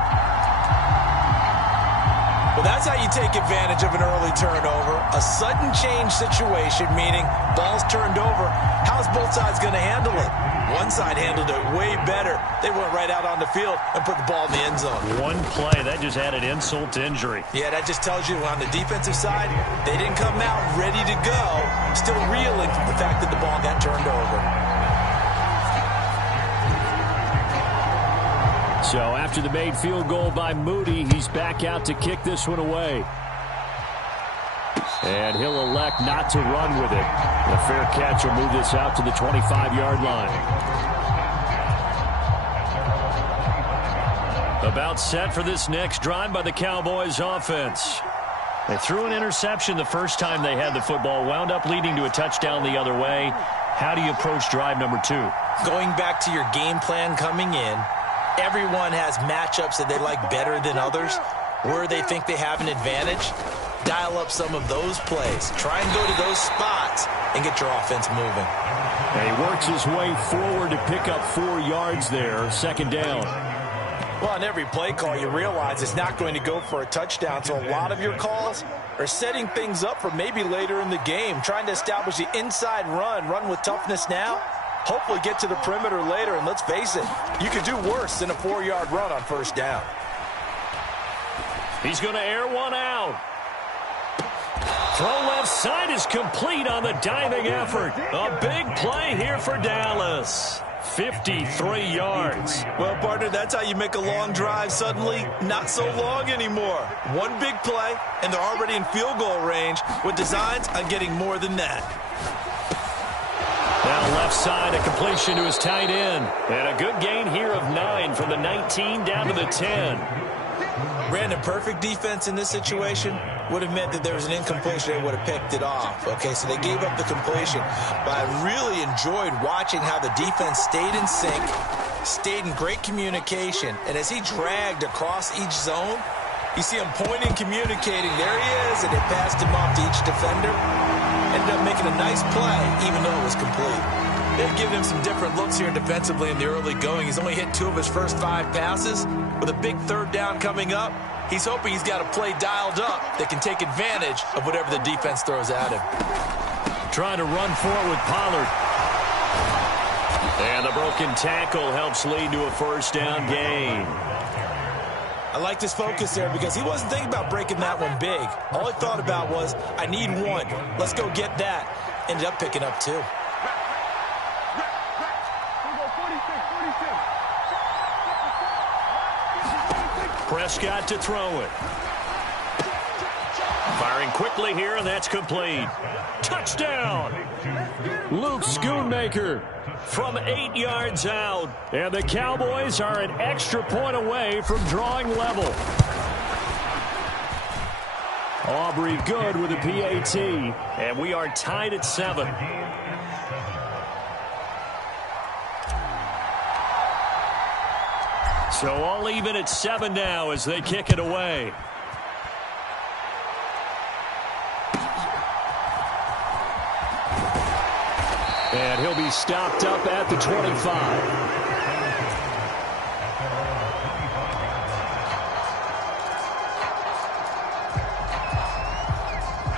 Well, that's how you take advantage of an early turnover. A sudden change situation, meaning ball's turned over. How's both sides going to handle it? One side handled it way better. They went right out on the field and put the ball in the end zone. One play, that just added insult to injury. Yeah, that just tells you on the defensive side, they didn't come out ready to go, still reeling from the fact that the ball got turned over. So after the made field goal by Moody, he's back out to kick this one away. And he'll elect not to run with it. A fair catch will move this out to the 25-yard line. About set for this next drive by the Cowboys offense. They threw an interception the first time they had the football, wound up leading to a touchdown the other way. How do you approach drive number 2? Going back to your game plan coming in, everyone has matchups that they like better than others, where they think they have an advantage. Dial up some of those plays. Try and go to those spots and get your offense moving. And he works his way forward to pick up 4 yards there, 2nd down. Well, on every play call, you realize it's not going to go for a touchdown, so a lot of your calls are setting things up for maybe later in the game, trying to establish the inside run with toughness now, hopefully get to the perimeter later, and let's face it, you could do worse than a 4-yard run on 1st down. He's going to air one out. Throw left side is complete on the diving effort. A big play here for Dallas. 53 yards. Well, partner, that's how you make a long drive suddenly not so long anymore. One big play, and they're already in field goal range with designs on getting more than that. Now left side, a completion to his tight end. And a good gain here of 9 from the 19 down to the 10. Brandon, perfect defense in this situation would have meant that there was an incompletion. They would have picked it off. Okay, so they gave up the completion. But I really enjoyed watching how the defense stayed in sync, stayed in great communication. And as he dragged across each zone, you see him pointing, communicating. There he is, and they passed him off to each defender. Ended up making a nice play, even though it was complete. They've given him some different looks here defensively in the early going. He's only hit 2 of his first 5 passes. With a big 3rd down coming up, he's hoping he's got a play dialed up that can take advantage of whatever the defense throws at him. Trying to run for it with Pollard. And the broken tackle helps lead to a 1st down gain. I like this focus there because he wasn't thinking about breaking that one big. All he thought about was, I need 1. Let's go get that. Ended up picking up 2. Prescott to throw it. Firing quickly here, and that's complete. Touchdown! Luke Schoonmaker from 8 yards out. And the Cowboys are an extra point away from drawing level. Aubrey good with a PAT. And we are tied at 7. So all even at 7 now as they kick it away. And he'll be stopped up at the 25.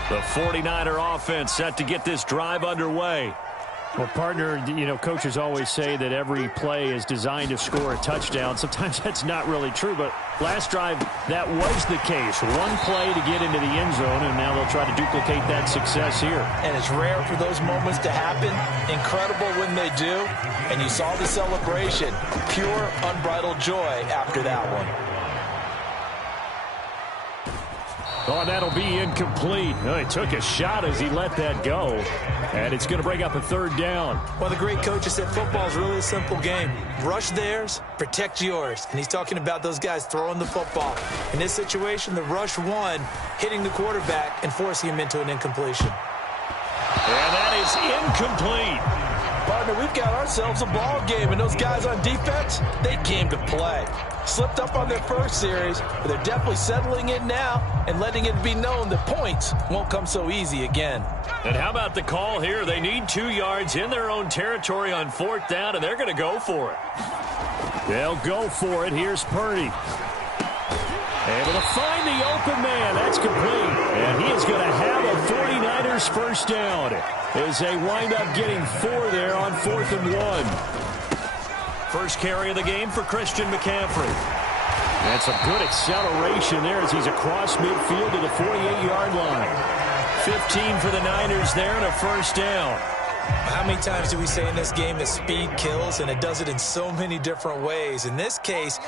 The 49er offense set to get this drive underway. Well, partner, you know, coaches always say that every play is designed to score a touchdown. Sometimes that's not really true, but last drive, that was the case. One play to get into the end zone, and now they'll try to duplicate that success here. And it's rare for those moments to happen. Incredible when they do. And you saw the celebration. Pure, unbridled joy after that one. Oh, and that'll be incomplete. Oh, he took a shot as he let that go. And it's going to bring up a 3rd down. One of the great coaches said football is really a simple game. Rush theirs, protect yours. And he's talking about those guys throwing the football. In this situation, the rush won, hitting the quarterback and forcing him into an incompletion. And that is incomplete. Partner, we've got ourselves a ball game, and those guys on defense, they came to play. Slipped up on their first series, but they're definitely settling in now and letting it be known that points won't come so easy again. And how about the call here? They need 2 yards in their own territory on 4th down, and they're going to go for it. They'll go for it. Here's Purdy. Able to find the open man. That's complete. And he is going to have a 49ers first down as they wind up getting 4 there on 4th and 1. First carry of the game for Christian McCaffrey. That's a good acceleration there as he's across midfield to the 48-yard line. 15 for the Niners there and a first down. How many times do we say in this game that speed kills, and it does it in so many different ways? In this case,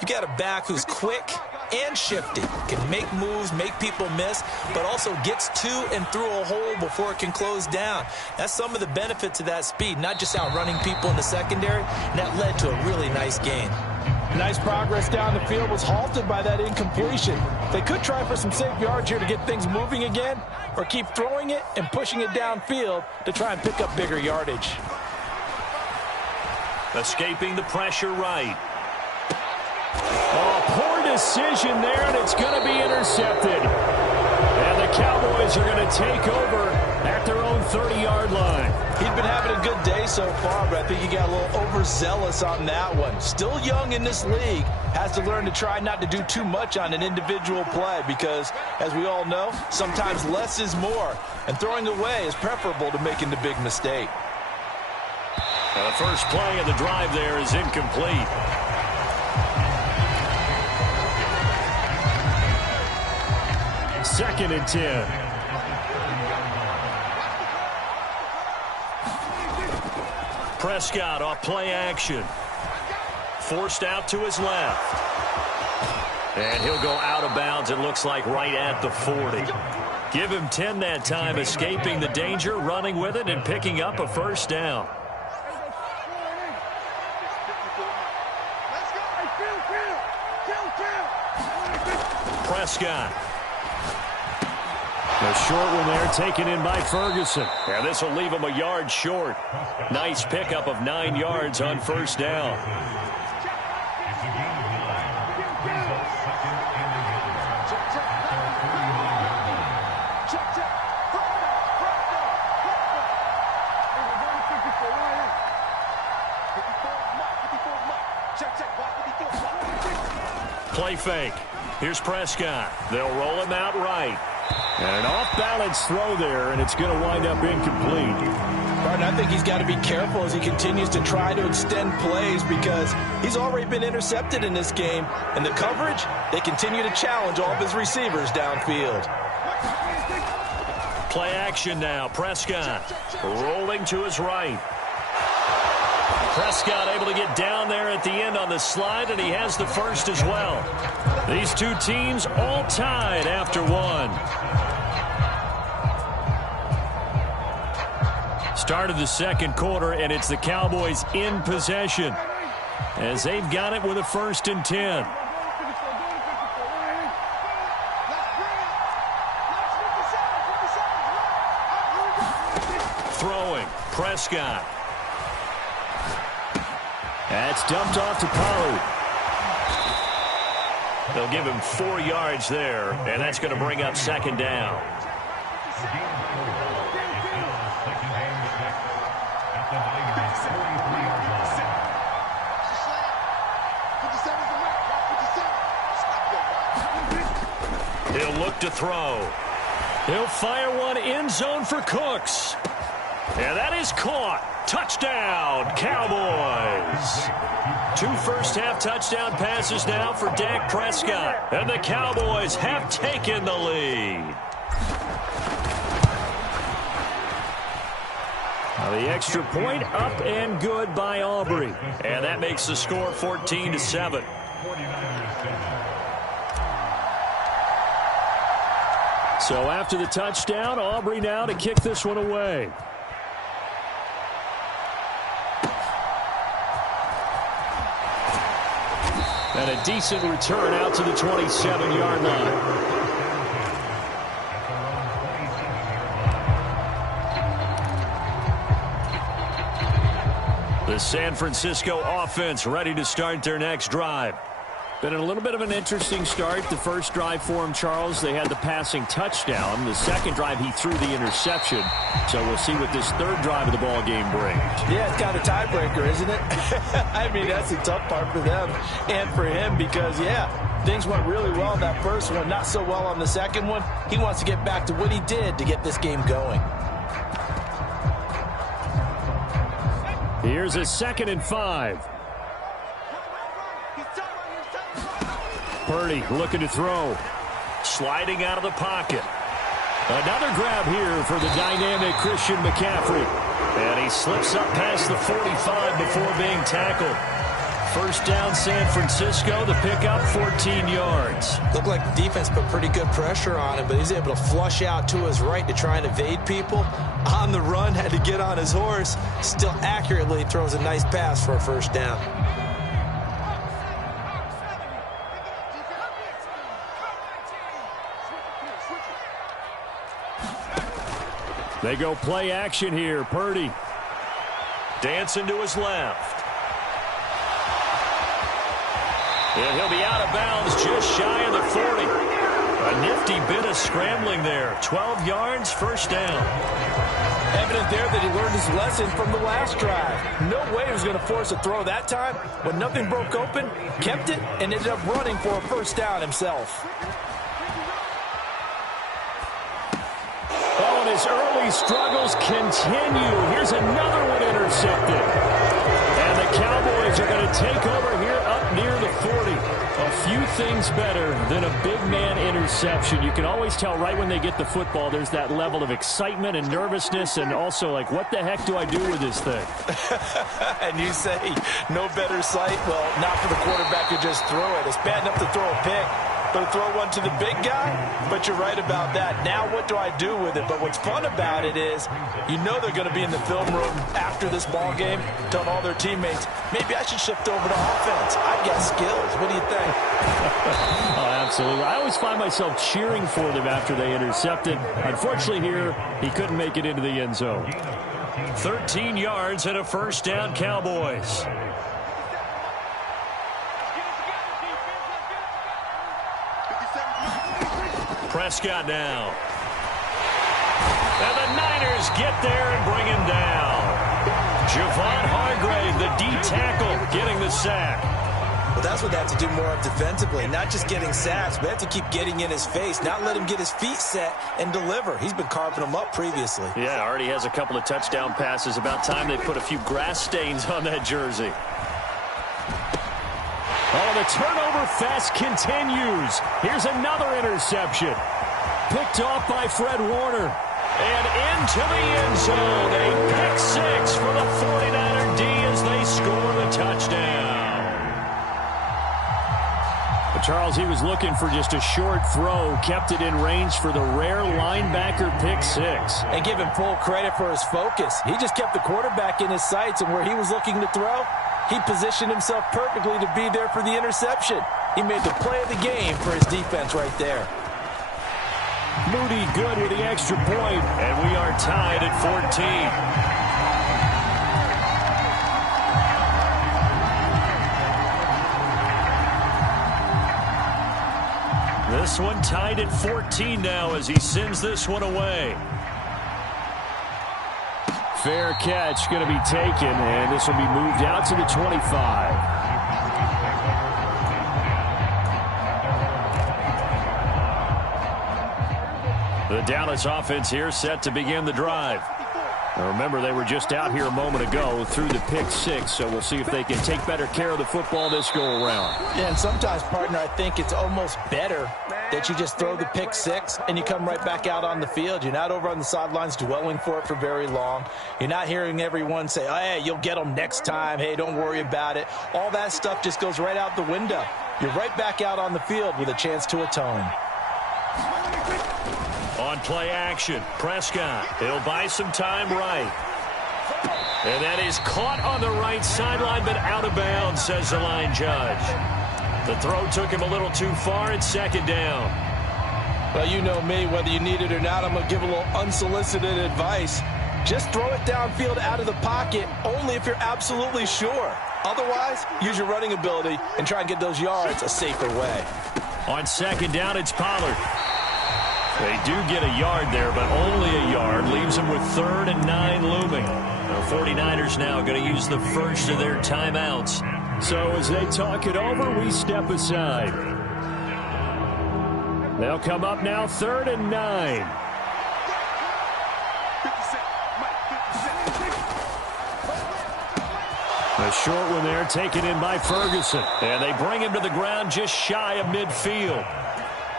you got a back who's quick and shifty, can make moves, make people miss, but also gets to and through a hole before it can close down. That's some of the benefits of that speed, not just outrunning people in the secondary, and that led to a really nice gain. Nice progress down the field was halted by that incompletion. They could try for some safe yards here to get things moving again, or keep throwing it and pushing it downfield to try and pick up bigger yardage. Escaping the pressure right. Oh, poor decision there, and it's going to be intercepted. And the Cowboys are going to take over at their own 30-yard line. He'd been having a good day so far, but I think he got a little overzealous on that one. Still young in this league. Has to learn to try not to do too much on an individual play because, as we all know, sometimes less is more. And throwing away is preferable to making the big mistake. The first play of the drive there is incomplete. Second and 10. Prescott off play action. Forced out to his left. And he'll go out of bounds, it looks like, right at the 40. Give him 10 that time, escaping the danger, running with it, and picking up a first down. Prescott. The short one there taken in by Ferguson. And this will leave him a yard short. Nice pickup of 9 yards on first down. Play fake. Here's Prescott. They'll roll him out right. And an off-balance throw there, and it's going to wind up incomplete. Martin, I think he's got to be careful as he continues to try to extend plays because he's already been intercepted in this game. And the coverage, they continue to challenge all of his receivers downfield. Play action now. Prescott rolling to his right. Prescott able to get down there at the end on the slide, and he has the first as well. These two teams all tied after one. Start of the second quarter, and it's the Cowboys in possession as they've got it with a 1st and 10. Throwing, Prescott. That's dumped off to Pollard. They'll give him 4 yards there, and that's going to bring up 2nd down. He'll look to throw. He'll fire one end zone for Cooks. And that is caught. Touchdown, Cowboys. 2 first-half touchdown passes now for Dak Prescott. And the Cowboys have taken the lead. Now the extra point up and good by Aubrey. And that makes the score 14-7. So after the touchdown, Aubrey now to kick this one away. And a decent return out to the 27-yard line. The San Francisco offense ready to start their next drive. Been a little bit of an interesting start. The first drive for him, Charles, they had the passing touchdown. The second drive, he threw the interception. So we'll see what this third drive of the ball game brings. Yeah, it's kind of a tiebreaker, isn't it? I mean, that's the tough part for them and for him because, yeah, things went really well in that first one, not so well on the second one. He wants to get back to what he did to get this game going. Here's a 2nd and 5. Purdy looking to throw. Sliding out of the pocket. Another grab here for the dynamic Christian McCaffrey. And he slips up past the 45 before being tackled. First down, San Francisco. The pickup, 14 yards. Looked like the defense put pretty good pressure on him, but he's able to flush out to his right to try and evade people. On the run, had to get on his horse. Still accurately throws a nice pass for a first down. They go play action here. Purdy dancing to his left. And he'll be out of bounds just shy of the 40. A nifty bit of scrambling there. 12 yards, first down. Evident there that he learned his lesson from the last drive. No way he was going to force a throw that time. When nothing broke open, kept it, and ended up running for a first down himself. Oh, and his early struggles continue. Here's another one intercepted. And the Cowboys are going to take over here up near the 40. A few things better than a big man interception. You can always tell right when they get the football, there's that level of excitement and nervousness and also like, what the heck do I do with this thing? And you say, no better sight? Well, not for the quarterback to just throw it. It's bad enough to throw a pick. But throw one to the big guy, but you're right about that. Now what do I do with it? But what's fun about it is you know they're going to be in the film room after this ball game telling all their teammates, maybe I should shift over to offense. I've got skills. What do you think? Oh, absolutely. I always find myself cheering for them after they intercepted. Unfortunately here, he couldn't make it into the end zone. 13 yards and a first down, Cowboys. Prescott now. And the Niners get there and bring him down. Javon Hargrave, the D-tackle, getting the sack. Well, that's what they have to do more of defensively. Not just getting sacks, but they have to keep getting in his face. Not let him get his feet set and deliver. He's been carving them up previously. Yeah, already has a couple of touchdown passes. About time they put a few grass stains on that jersey. Oh, the turnover fest continues. Here's another interception. Picked off by Fred Warner. And into the end zone. A pick six for the 49er D as they score the touchdown. But Charles, he was looking for just a short throw, kept it in range for the rare linebacker pick six. And give him full credit for his focus. He just kept the quarterback in his sights, and where he was looking to throw, he positioned himself perfectly to be there for the interception. He made the play of the game for his defense right there. Moody good with the extra point. And we are tied at 14. This one tied at 14 now as he sends this one away. Fair catch going to be taken, and this will be moved out to the 25. The Dallas offense here set to begin the drive. Now remember, they were just out here a moment ago through the pick six, so we'll see if they can take better care of the football this go around. Yeah, and sometimes, partner, I think it's almost better that you just throw the pick six and you come right back out on the field. You're not over on the sidelines dwelling for it for very long. You're not hearing everyone say, oh, hey, you'll get them next time. Hey, don't worry about it. All that stuff just goes right out the window. You're right back out on the field with a chance to atone. On play action, Prescott. He'll buy some time right. And that is caught on the right sideline, but out of bounds, says the line judge. The throw took him a little too far. It's second down. Well, you know me, whether you need it or not, I'm going to give a little unsolicited advice. Just throw it downfield out of the pocket, only if you're absolutely sure. Otherwise, use your running ability and try and get those yards a safer way. On second down, it's Pollard. They do get a yard there, but only a yard. Leaves them with 3rd and 9 looming. The 49ers now going to use the first of their timeouts. So as they talk it over, we step aside. They'll come up now 3rd and 9. A short one there taken in by Ferguson. And they bring him to the ground just shy of midfield.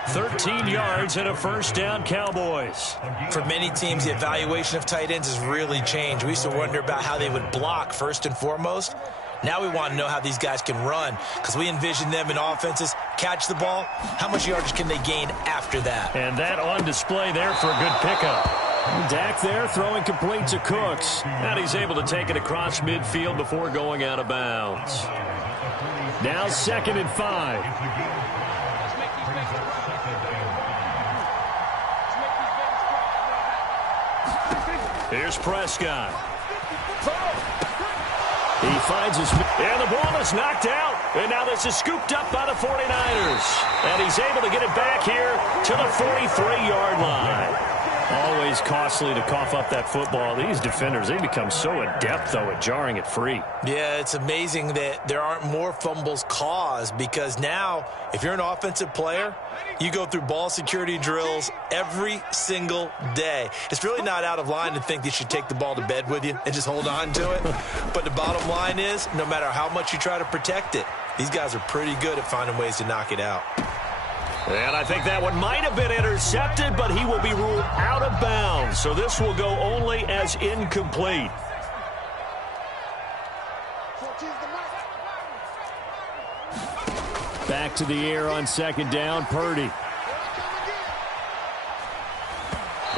13 yards and a first down, Cowboys. For many teams, the evaluation of tight ends has really changed. We used to wonder about how they would block first and foremost. Now we want to know how these guys can run, because we envision them in offenses catch the ball. How much yardage can they gain after that? And that on display there for a good pickup. Dak there throwing complete to Cooks. And he's able to take it across midfield before going out of bounds. Now 2nd and 5. Here's Prescott. He finds his... And the ball is knocked out. And now this is scooped up by the 49ers. And he's able to get it back here to the 43-yard line. Always costly to cough up that football. These defenders, they become so adept, though, at jarring it free. Yeah, it's amazing that there aren't more fumbles caused, because now, if you're an offensive player, you go through ball security drills every single day. It's really not out of line to think that you should take the ball to bed with you and just hold on to it. But the bottom line is, no matter how much you try to protect it, these guys are pretty good at finding ways to knock it out. And I think that one might have been intercepted, but he will be ruled out of bounds. So this will go only as incomplete. Back to the air on 2nd down, Purdy.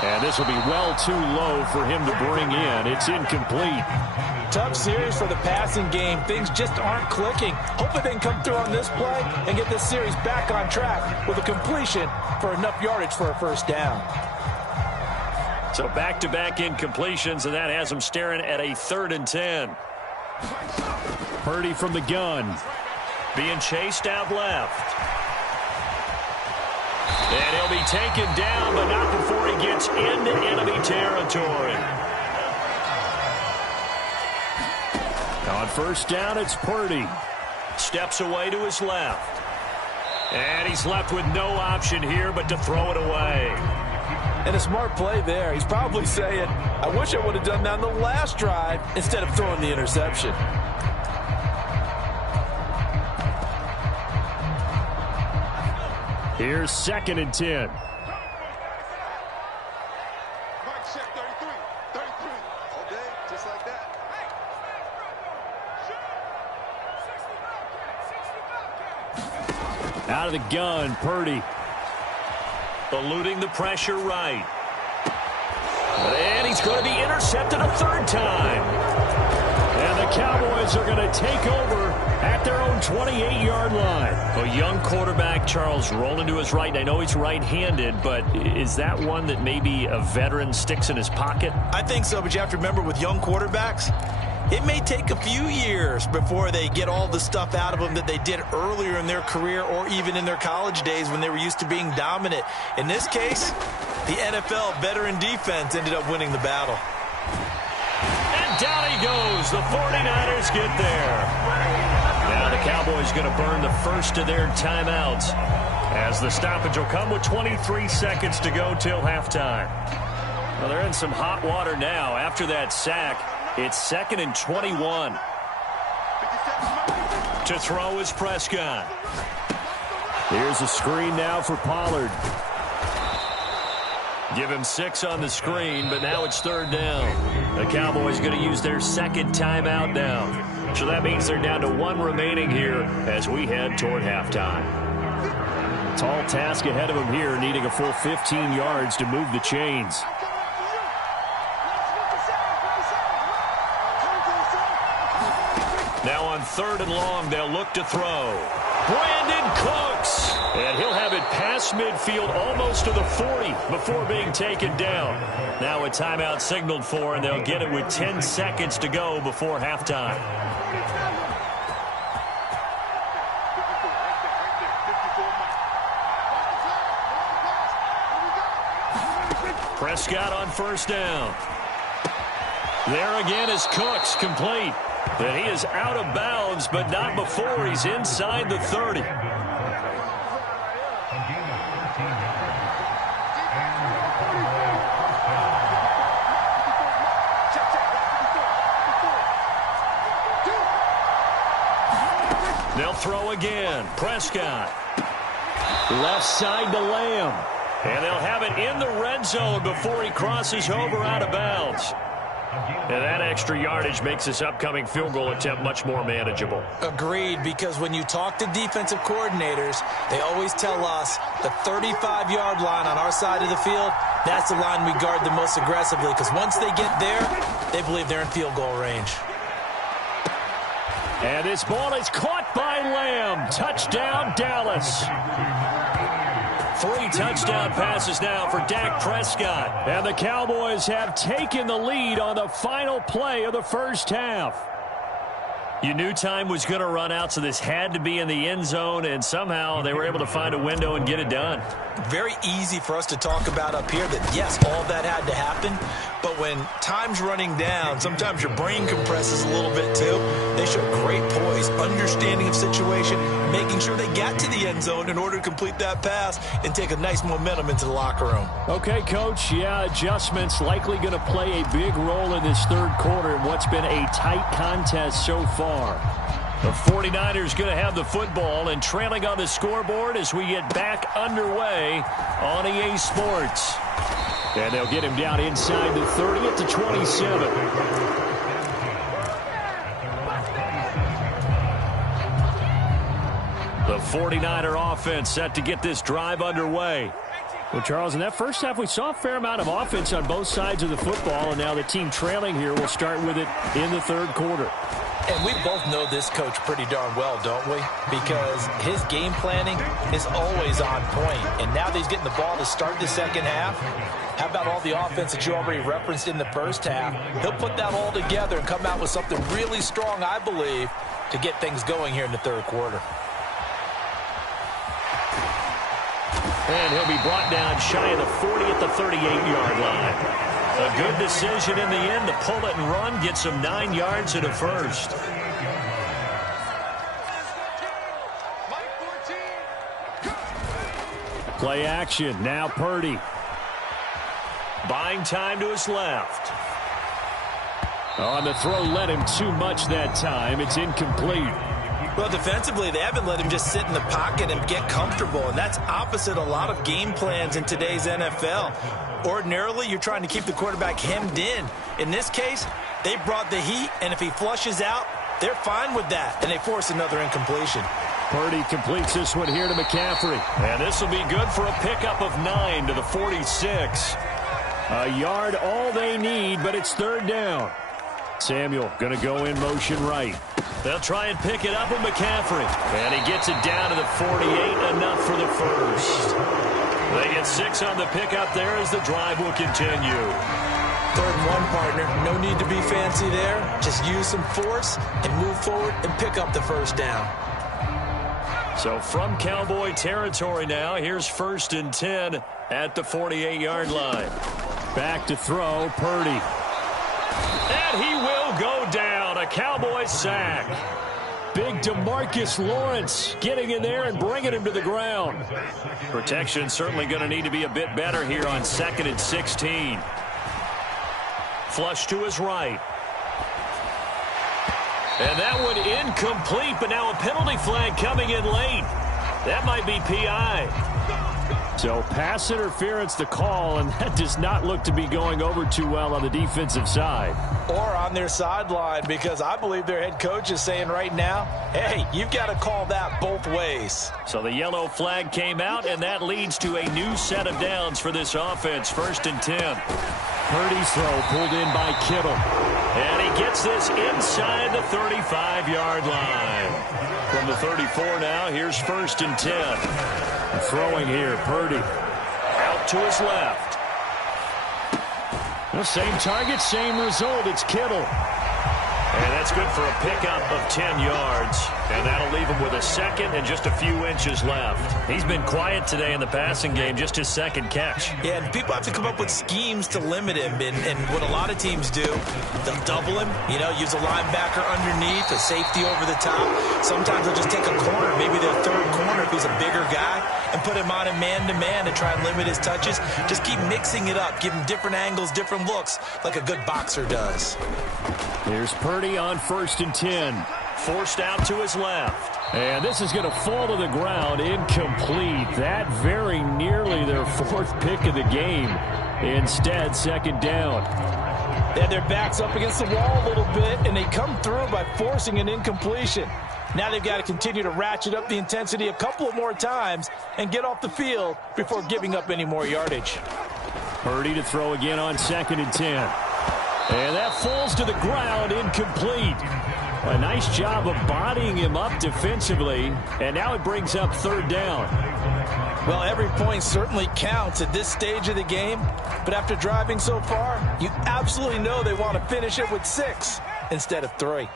And this will be well too low for him to bring in. It's incomplete. Tough series for the passing game. Things just aren't clicking. Hopefully they can come through on this play and get this series back on track with a completion for enough yardage for a first down. So back-to-back incompletions, and that has him staring at a 3rd and 10. Purdy from the gun. Being chased out left. And he'll be taken down, but not before he gets into enemy territory. On first down, it's Purdy. Steps away to his left. And he's left with no option here but to throw it away. And a smart play there. He's probably saying, I wish I would have done that on the last drive instead of throwing the interception. Here's 2nd and 10. Out of out of the gun, Purdy. Eluding the pressure right. And he's going to be intercepted a third time. And the Cowboys are going to take over at their own 28-yard line. A young quarterback, Charles, rolling to his right. And I know he's right-handed, but is that one that maybe a veteran sticks in his pocket? I think so, but you have to remember with young quarterbacks, it may take a few years before they get all the stuff out of them that they did earlier in their career or even in their college days when they were used to being dominant. In this case, the NFL veteran defense ended up winning the battle. And down he goes. The 49ers get there. Now the Cowboys going to burn the first of their timeouts as the stoppage will come with 23 seconds to go till halftime. Well, they're in some hot water now after that sack. It's 2nd and 21. To throw is Prescott. Here's a screen now for Pollard. Give him 6 on the screen, but now it's 3rd down. The Cowboys going to use their second timeout now. So that means they're down to 1 remaining here as we head toward halftime. Tall task ahead of him here, needing a full 15 yards to move the chains. Now on 3rd and long, they'll look to throw. Brandon Cooks. And he'll have it past midfield almost to the 40 before being taken down. Now a timeout signaled for, and they'll get it with 10 seconds to go before halftime. Prescott on 1st down. There again is Cooks, complete. And he is out of bounds, but not before he's inside the 30. They'll throw again. Prescott. Left side to Lamb. And they'll have it in the red zone before he crosses over out of bounds. And that extra yardage makes this upcoming field goal attempt much more manageable. Agreed, because when you talk to defensive coordinators, they always tell us the 35-yard line on our side of the field, that's the line we guard the most aggressively, because once they get there, they believe they're in field goal range. And this ball is caught by Lamb. Touchdown, Dallas. 3 touchdown passes now for Dak Prescott. And the Cowboys have taken the lead on the final play of the first half. You knew time was going to run out, so this had to be in the end zone, and somehow they were able to find a window and get it done. Very easy for us to talk about up here that, yes, all that had to happen, but when time's running down, sometimes your brain compresses a little bit too. They show great poise, understanding of situation, making sure they got to the end zone in order to complete that pass and take a nice momentum into the locker room. Okay, Coach, yeah, adjustments likely going to play a big role in this 3rd quarter in what's been a tight contest so far. The 49ers going to have the football and trailing on the scoreboard as we get back underway on EA Sports. And they'll get him down inside the 30 at the 27. The 49er offense set to get this drive underway. Well, Charles, in that first half, we saw a fair amount of offense on both sides of the football, and now the team trailing here will start with it in the 3rd quarter. And we both know this coach pretty darn well, don't we? Because his game planning is always on point. And now that he's getting the ball to start the second half, how about all the offense that you already referenced in the first half? He'll put that all together and come out with something really strong, I believe, to get things going here in the 3rd quarter. And he'll be brought down shy of the 40 at the 38-yard line. A good decision in the end to pull it and run, get some 9 yards and a first. Play action, now Purdy. Buying time to his left. On the throw, let him too much that time. It's incomplete. Well, defensively, they haven't let him just sit in the pocket and get comfortable, and that's opposite a lot of game plans in today's NFL. Ordinarily, you're trying to keep the quarterback hemmed in. In this case, they brought the heat, and if he flushes out, they're fine with that, and they force another incompletion. Purdy completes this one here to McCaffrey. And this will be good for a pickup of 9 to the 46. A yard all they need, but it's third down. Samuel going to go in motion right. They'll try and pick it up with McCaffrey. And he gets it down to the 48, enough for the first. They get 6 on the pickup there as the drive will continue. 3rd and 1, partner. No need to be fancy there. Just use some force and move forward and pick up the first down. So from Cowboy territory now, here's 1st and 10 at the 48-yard line. Back to throw, Purdy. And he will go down. A Cowboy sack. Big DeMarcus Lawrence getting in there and bringing him to the ground. Protection certainly going to need to be a bit better here on 2nd and 16. Flush to his right. And that one incomplete, but now a penalty flag coming in late. That might be PI. So pass interference the call, and that does not look to be going over too well on the defensive side. Or on their sideline, because I believe their head coach is saying right now, hey, you've got to call that both ways. So the yellow flag came out, and that leads to a new set of downs for this offense. 1st and 10. Purdy's throw pulled in by Kittle. And he gets this inside the 35-yard line. From the 34 now, here's 1st and 10. Throwing here, Purdy. Out to his left. The same target, same result. It's Kittle. And that's good for a pickup of 10 yards. And that'll leave him with a second and just a few inches left. He's been quiet today in the passing game, just his 2nd catch. Yeah, and people have to come up with schemes to limit him. And what a lot of teams do, they'll double him, use a linebacker underneath, a safety over the top. Sometimes they'll just take a corner, maybe their 3rd corner if he's a bigger guy, and put him on a man-to-man to try and limit his touches. Just keep mixing it up, give him different angles, different looks, like a good boxer does. Here's Purdy on 1st and 10. Forced out to his left. And this is going to fall to the ground. Incomplete. That very nearly their 4th pick of the game. Instead, 2nd down. They had their backs up against the wall a little bit, and they come through by forcing an incompletion. Now they've got to continue to ratchet up the intensity a couple of more times and get off the field before giving up any more yardage. Purdy to throw again on 2nd and 10. And that falls to the ground, incomplete. A nice job of bodying him up defensively, and now it brings up 3rd down. Well, every point certainly counts at this stage of the game, but after driving so far, you absolutely know they want to finish it with 6 instead of 3.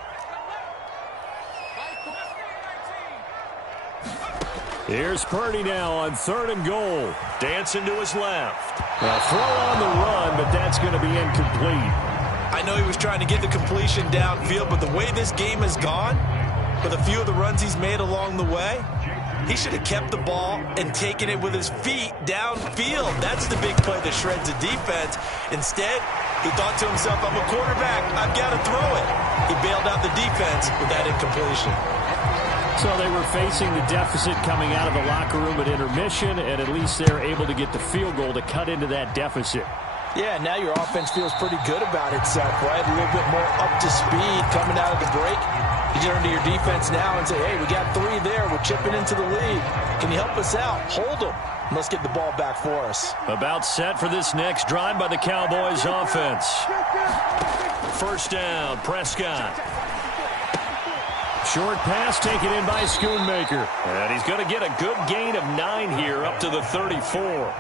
Here's Purdy now on 3rd and goal. Dancing to his left. A throw on the run, but that's going to be incomplete. I know he was trying to get the completion downfield, but the way this game has gone, with a few of the runs he's made along the way, he should have kept the ball and taken it with his feet downfield. That's the big play that shreds the defense. Instead, he thought to himself, I'm a quarterback, I've got to throw it. He bailed out the defense with that incompletion. So they were facing the deficit coming out of the locker room at intermission, and at least they're able to get the field goal to cut into that deficit. Yeah, now your offense feels pretty good about itself, right? A little bit more up to speed coming out of the break. You turn to your defense now and say, hey, we got 3 there. We're chipping into the lead. Can you help us out? Hold them. Let's get the ball back for us. About set for this next drive by the Cowboys offense. 1st down, Prescott. Short pass taken in by Schoonmaker. And he's going to get a good gain of 9 here up to the 34.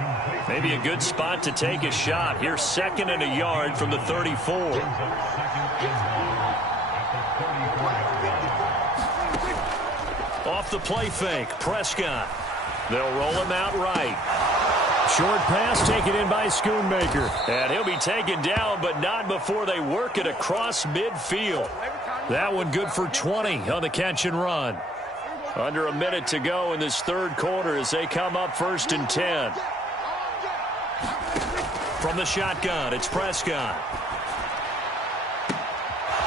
Maybe a good spot to take a shot. Here's 2nd and a yard from the 34. Off the play fake, Prescott. They'll roll him out right. Short pass taken in by Schoonmaker. And he'll be taken down, but not before they work it across midfield. That one good for 20 on the catch and run. Under a minute to go in this 3rd quarter as they come up 1st and 10. From the shotgun, it's Prescott.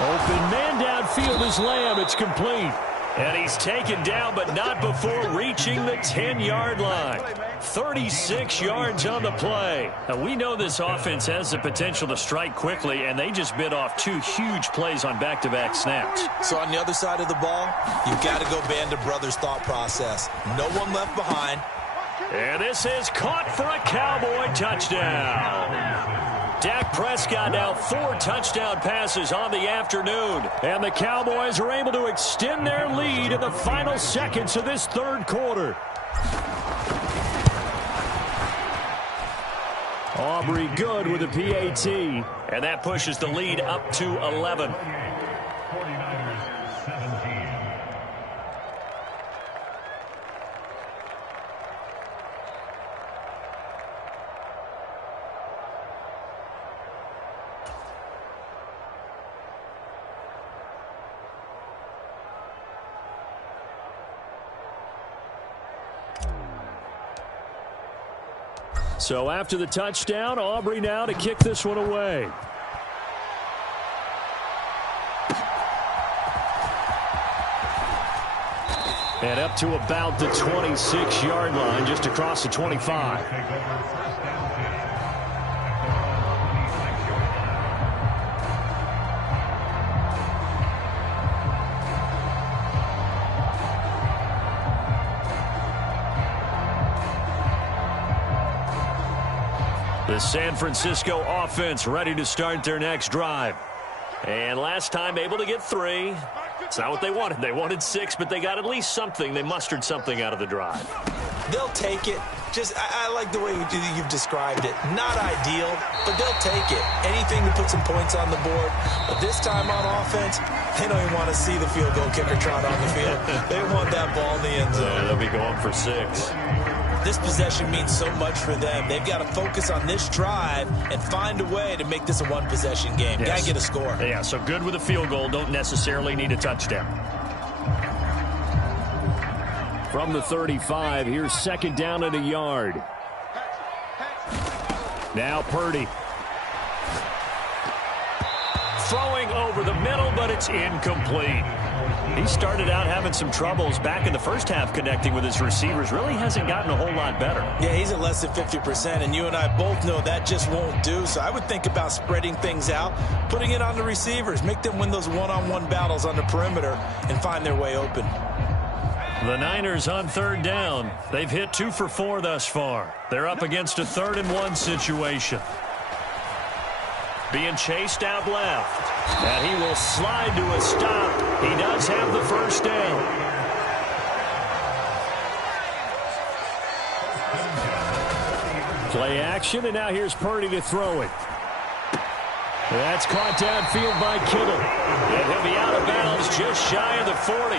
Open man downfield is Lamb. It's complete. And he's taken down, but not before reaching the 10-yard line. 36 yards on the play. Now, we know this offense has the potential to strike quickly, and they just bit off 2 huge plays on back-to-back snaps. So on the other side of the ball, you've got to go Band of Brothers thought process. No one left behind. And this is caught for a Cowboy touchdown. Dak Prescott now 4 touchdown passes on the afternoon. And the Cowboys are able to extend their lead in the final seconds of this third quarter. Aubrey good with a PAT. And that pushes the lead up to 11. 49ers 17. So after the touchdown, Aubrey now to kick this one away. And up to about the 26-yard line, just across the 25. The San Francisco offense ready to start their next drive. And last time able to get 3. It's not what they wanted. They wanted 6, but they got at least something. They mustered something out of the drive. They'll take it. I like the way you've described it. Not ideal, but they'll take it. Anything to put some points on the board. But this time on offense, they don't even want to see the field goal kicker trot on the field. They want that ball in the end zone. Yeah, they'll be going for 6. This possession means so much for them. They've got to focus on this drive and find a way to make this a one-possession game. Yes. Got to get a score. Yeah, so good with a field goal. Don't necessarily need a touchdown. From the 35, here's second down and a yard. Now Purdy. Throwing over the middle, but it's incomplete. He started out having some troubles back in the first half connecting with his receivers. Really hasn't gotten a whole lot better. Yeah, he's at less than 50%, and you and I both know that just won't do. So I would think about spreading things out, putting it on the receivers, make them win those one-on-one battles on the perimeter, and find their way open. The Niners on third down. They've hit 2 for 4 thus far. They're up against a 3rd and 1 situation. Being chased out left. And he will slide to a stop. He does have the first down. Play action, and now here's Purdy to throw it. That's caught downfield by Kittle. And he'll be out of bounds just shy of the 40.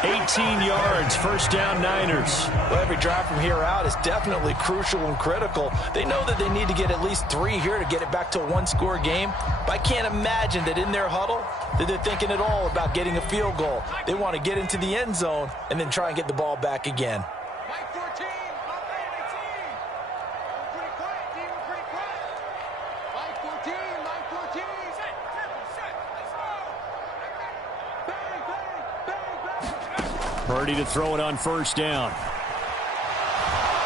18 yards, first down Niners. Well, every drive from here out is definitely crucial and critical. They know that they need to get at least 3 here to get it back to a one-score game. But I can't imagine that in their huddle that they're thinking at all about getting a field goal. They want to get into the end zone and then try and get the ball back again. Mike 14, not paying 18. We're pretty quiet, team. We're pretty quiet. Mike 14, Mike 14. Set, let's go. Bang, bang, bang, bang. Purdy to throw it on first down.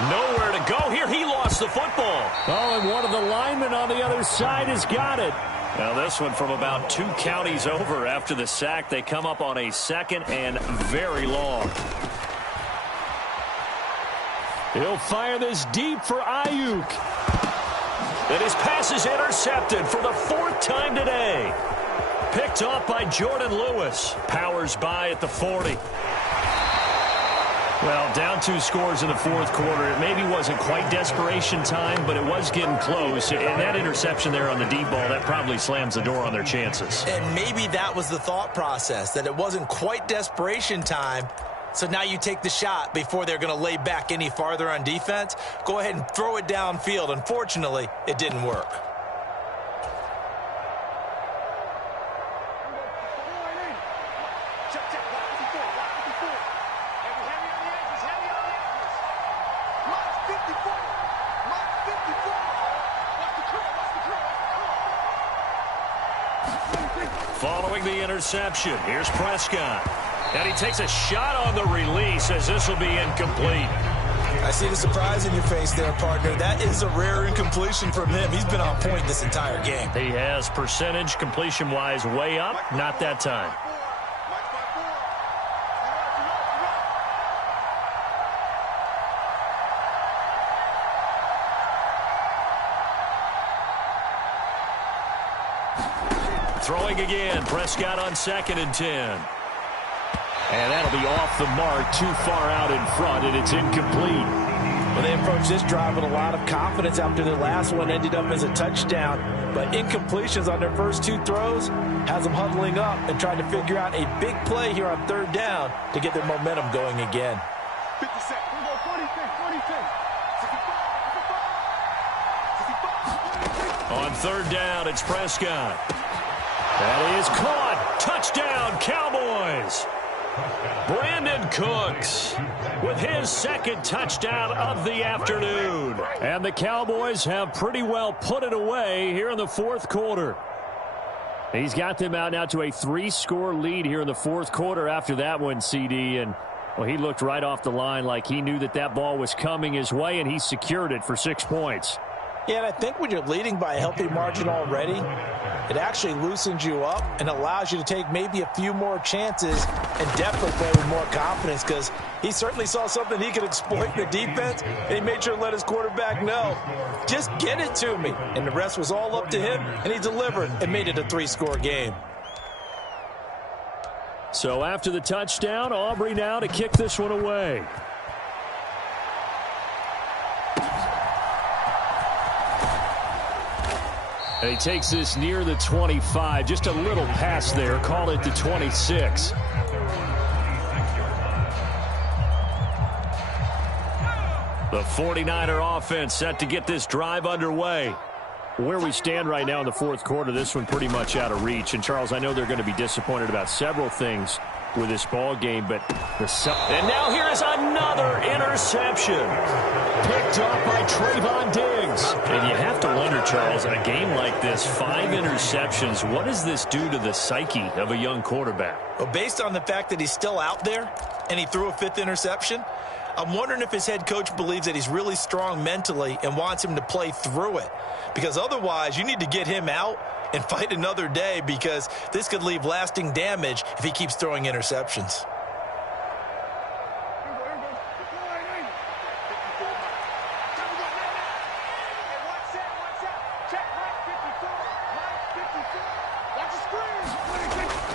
Nowhere to go here. He lost the football. Oh, and one of the linemen on the other side has got it. Now this one from about 2 counties over after the sack. They come up on a 2nd and very long. He'll fire this deep for Ayuk. And his pass is intercepted for the 4th time today. Picked off by Jordan Lewis. Powers by at the 40. Well, down 2 scores in the 4th quarter. It maybe wasn't quite desperation time, but it was getting close. And that interception there on the deep ball, that probably slams the door on their chances. And maybe that was the thought process, that it wasn't quite desperation time. So now you take the shot before they're going to lay back any farther on defense. Go ahead and throw it downfield. Unfortunately, it didn't work. Following the interception, here's Prescott. And he takes a shot on the release as this will be incomplete. I see the surprise in your face there, partner. That is a rare incompletion from him. He's been on point this entire game. He has percentage completion-wise way up. Not that time. Throwing again. Prescott on 2nd and 10. And that'll be off the mark, too far out in front, and it's incomplete. Well, they approached this drive with a lot of confidence after their last one ended up as a touchdown. But incompletions on their first 2 throws has them huddling up and trying to figure out a big play here on 3rd down to get their momentum going again. 50 seconds. We go 46, 46. On 3rd down, it's Prescott. That is caught. Touchdown, Cowboys. Brandon Cooks with his 2nd touchdown of the afternoon. And the Cowboys have pretty well put it away here in the 4th quarter. He's got them out now to a 3-score lead here in the 4th quarter after that one, CD. And, well, he looked right off the line like he knew that that ball was coming his way, and he secured it for 6 points. Yeah, and I think when you're leading by a healthy margin already, it actually loosens you up and allows you to take maybe a few more chances and definitely play with more confidence, because he certainly saw something he could exploit in the defense, and he made sure to let his quarterback know, just get it to me. And the rest was all up to him, and he delivered and made it a 3-score game. So after the touchdown, Aubrey now to kick this one away. And he takes this near the 25. Just a little pass there. Call it the 26. The 49er offense set to get this drive underway. Where we stand right now in the 4th quarter, this one pretty much out of reach. And, Charles, I know they're going to be disappointed about several things with this ball game, but and now here is another interception picked up by Trayvon Diggs. And you have to wonder, Charles, in a game like this, 5 interceptions, what does this do to the psyche of a young quarterback? Well, based on the fact that he's still out there and he threw a 5th interception, I'm wondering if his head coach believes that he's really strong mentally and wants him to play through it, because otherwise you need to get him out and fight another day, because this could leave lasting damage if he keeps throwing interceptions.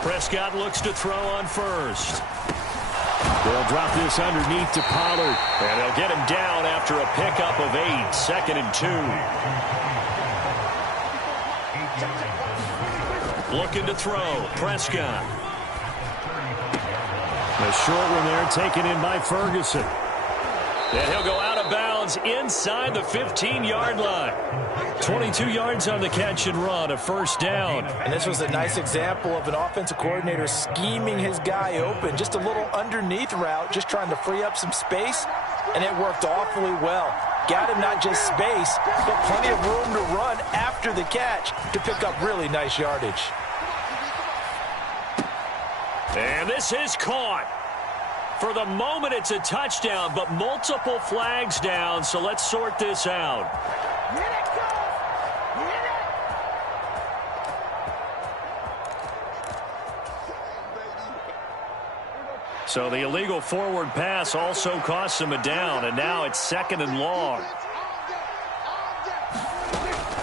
Prescott looks to throw on 1st. They'll drop this underneath to Pollard, and they'll get him down after a pickup of 8, 2nd and 2. Looking to throw. Prescott. The short one there taken in by Ferguson. And he'll go out of bounds inside the 15-yard line. 22 yards on the catch and run, a 1st down. And this was a nice example of an offensive coordinator scheming his guy open. Just a little underneath route, just trying to free up some space, and it worked awfully well. Got him not just space, but plenty of room to run after the catch to pick up really nice yardage. And this is caught. For the moment, it's a touchdown, but multiple flags down, so let's sort this out. So the illegal forward pass also costs him a down, and now it's 2nd and long.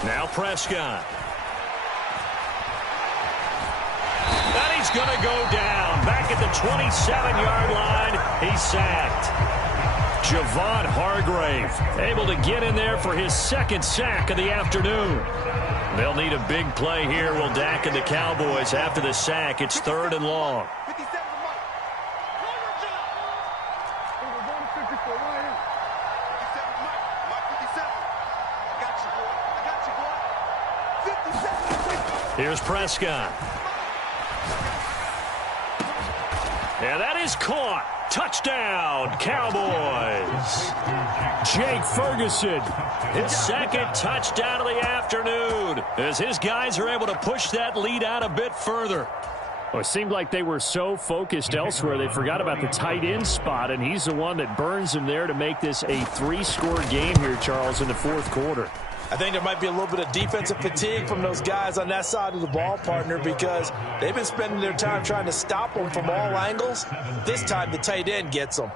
Now Prescott. And he's going to go down. Back at the 27-yard line, he's sacked. Javon Hargrave able to get in there for his 2nd sack of the afternoon. They'll need a big play here, will Dak and the Cowboys. After the sack, it's 3rd and long. Here's Prescott. And that is caught. Touchdown, Cowboys. Jake Ferguson, his 2nd touchdown of the afternoon, as his guys are able to push that lead out a bit further. Well, it seemed like they were so focused elsewhere, they forgot about the tight end spot, and he's the one that burns them there to make this a 3-score game here, Charles, in the fourth quarter. I think there might be a little bit of defensive fatigue from those guys on that side of the ball, partner, because they've been spending their time trying to stop them from all angles. This time the tight end gets them.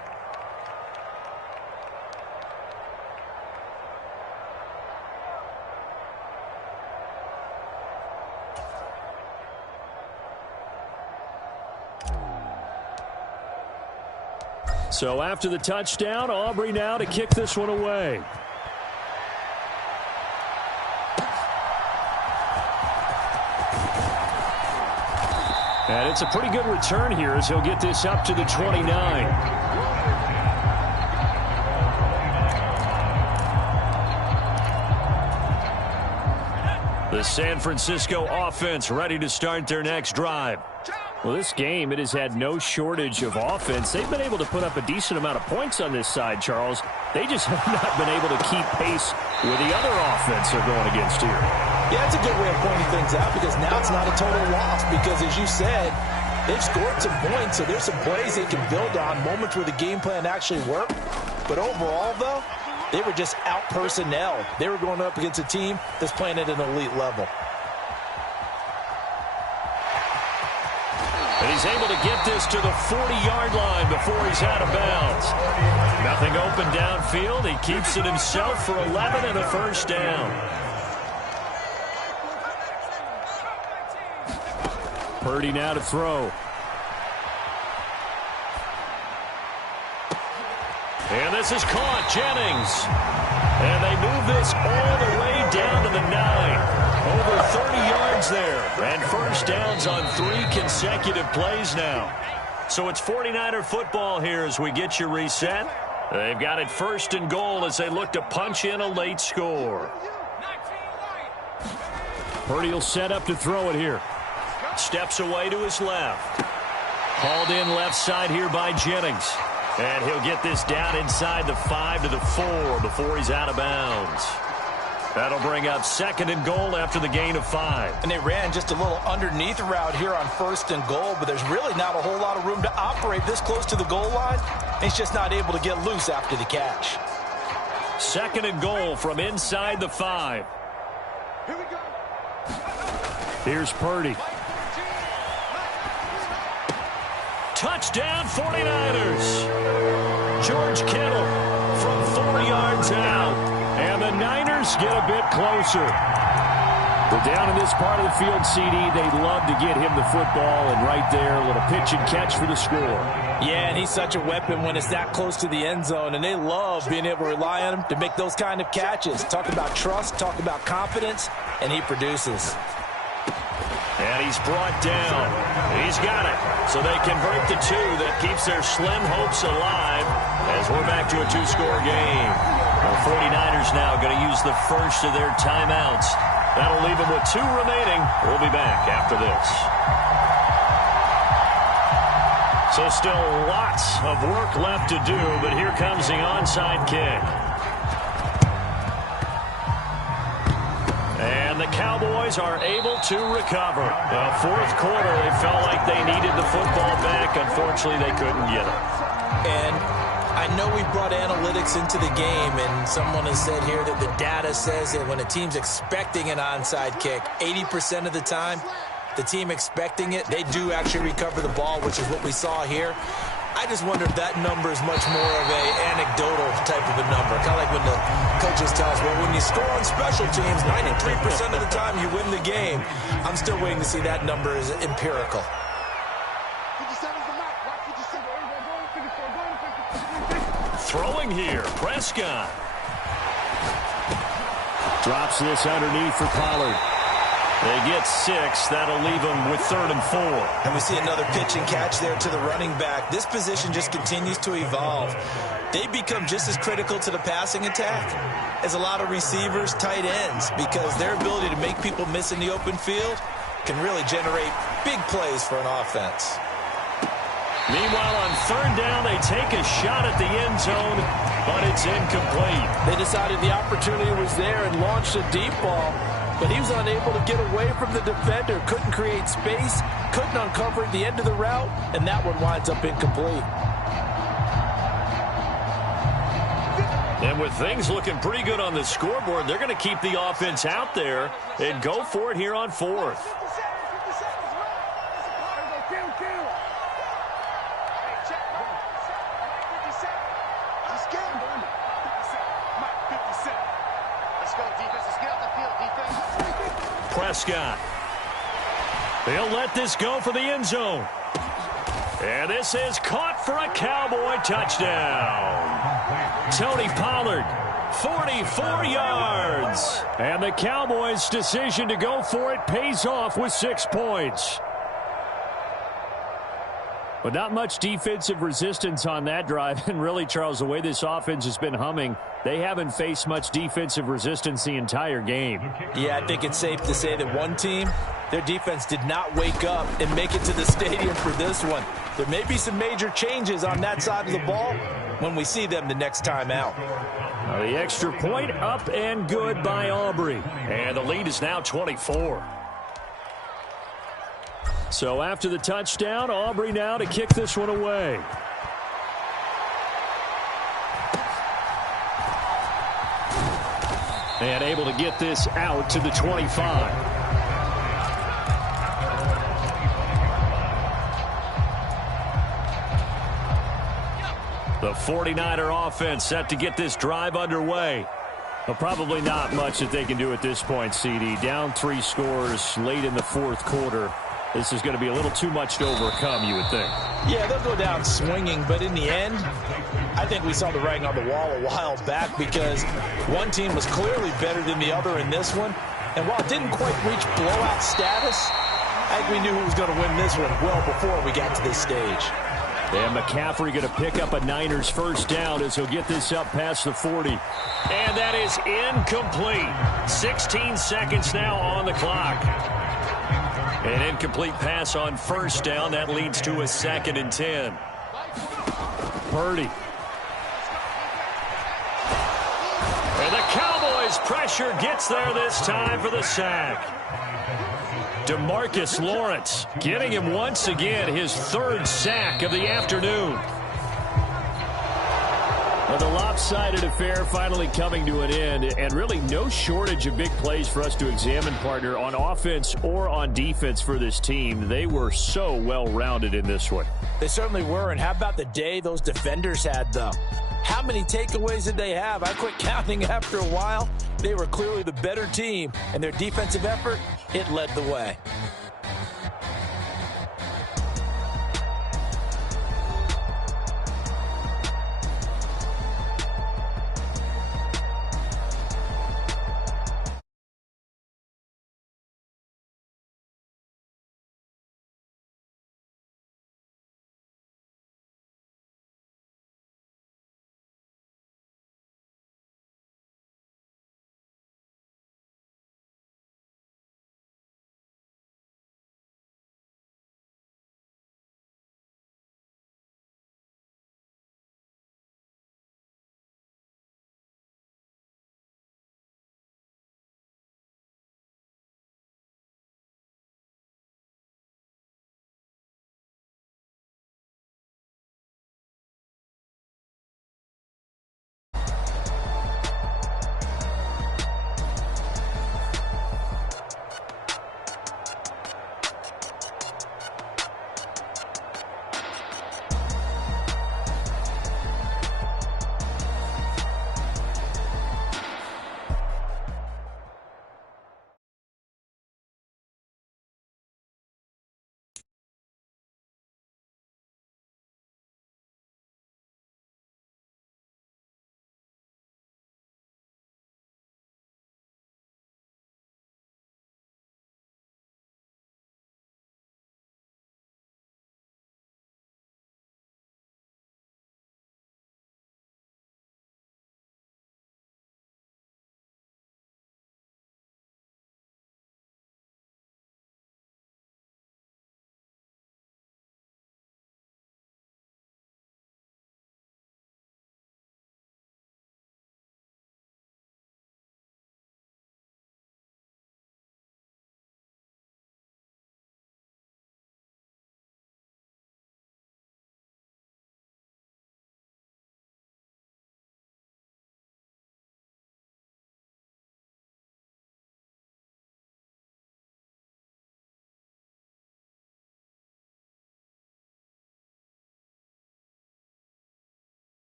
So after the touchdown, Aubrey now to kick this one away. And it's a pretty good return here as he'll get this up to the 29. The San Francisco offense ready to start their next drive. Well, this game, it has had no shortage of offense. They've been able to put up a decent amount of points on this side, Charles. They just have not been able to keep pace with the other offense they're going against here. Yeah, it's a good way of pointing things out because now it's not a total loss because, as you said, they've scored some points, so there's some plays they can build on, moments where the game plan actually worked. But overall, though, they were just out personnel. They were going up against a team that's playing at an elite level. And he's able to get this to the 40-yard line before he's out of bounds. Nothing open downfield. He keeps it himself for 11 and a first down. Purdy now to throw. And this is caught. Jennings. And they move this all the way down to the 9. Over 30 yards there. And first downs on 3 consecutive plays now. So it's 49er football here as we get you reset. They've got it first and goal as they look to punch in a late score. Purdy will set up to throw it here. Steps away to his left. Hauled in left side here by Jennings. And he'll get this down inside the 5 to the 4 before he's out of bounds. That'll bring up second and goal after the gain of 5. And they ran just a little underneath route here on first and goal, but there's really not a whole lot of room to operate this close to the goal line. He's just not able to get loose after the catch. Second and goal from inside the 5. Here we go. Here's Purdy. Touchdown 49ers. George Kittle from 4 yards out. And the Niners get a bit closer. Well, down in this part of the field, CD, they'd love to get him the football, and right there, a little pitch and catch for the score. Yeah, and he's such a weapon when it's that close to the end zone, and they love being able to rely on him to make those kind of catches. Talk about trust, talk about confidence, and he produces. And he's brought down. He's got it. So they convert the 2. That keeps their slim hopes alive as we're back to a 2-score game. The 49ers now going to use the first of their timeouts. That'll leave them with 2 remaining. We'll be back after this. So still lots of work left to do, but here comes the onside kick. And the Cowboys are able to recover. The fourth quarter, they felt like they needed the football back. Unfortunately, they couldn't get it. And I know we brought analytics into the game, and someone has said here that the data says that when a team's expecting an onside kick, 80% of the time, the team expecting it, they do actually recover the ball, which is what we saw here. I just wonder if that number is much more of a anecdotal type of a number. Kind of like when the coaches tell us, well, when you score on special teams, 93% of the time you win the game. I'm still waiting to see that number is empirical. 57's the mark. Watch 57. Throwing here, Prescott. Drops this underneath for Pollard. They get 6. That'll leave them with 3rd and 4. And we see another pitch and catch there to the running back. This position just continues to evolve. They become just as critical to the passing attack as a lot of receivers, tight ends, because their ability to make people miss in the open field can really generate big plays for an offense. Meanwhile, on 3rd down, they take a shot at the end zone, but it's incomplete. They decided the opportunity was there and launched a deep ball. but he was unable to get away from the defender. Couldn't create space, couldn't uncover the end of the route, and that one winds up incomplete. And with things looking pretty good on the scoreboard, they're going to keep the offense out there and go for it here on fourth. Prescott. They'll let this go for the end zone. And this is caught for a Cowboy touchdown. Tony Pollard, 44 yards. And the Cowboys' decision to go for it pays off with 6 points. But not much defensive resistance on that drive. And really, Charles, the way this offense has been humming, they haven't faced much defensive resistance the entire game. Yeah, I think it's safe to say that one team, their defense did not wake up and make it to the stadium for this one. There may be some major changes on that side of the ball when we see them the next time out. The extra point up and good by Aubrey. And the lead is now 24. So after the touchdown, Aubrey now to kick this one away. And able to get this out to the 25. The 49er offense set to get this drive underway. But probably not much that they can do at this point, CD. Down 3 scores late in the fourth quarter. This is going to be a little too much to overcome, you would think. Yeah, they'll go down swinging, but in the end, I think we saw the writing on the wall a while back because one team was clearly better than the other in this one. And while it didn't quite reach blowout status, I think we knew who was going to win this one well before we got to this stage. And McCaffrey going to pick up a Niners first down as he'll get this up past the 40. And that is incomplete. 16 seconds now on the clock. An incomplete pass on first down. That leads to a 2nd and 10. Purdy. And the Cowboys pressure gets there this time for the sack. DeMarcus Lawrence getting him once again his 3rd sack of the afternoon. Well, the lopsided affair finally coming to an end, and really no shortage of big plays for us to examine, partner, on offense or on defense for this team. They were so well-rounded in this one. They certainly were, and how about the day those defenders had, though? How many takeaways did they have? I quit counting after a while. They were clearly the better team, and their defensive effort, it led the way.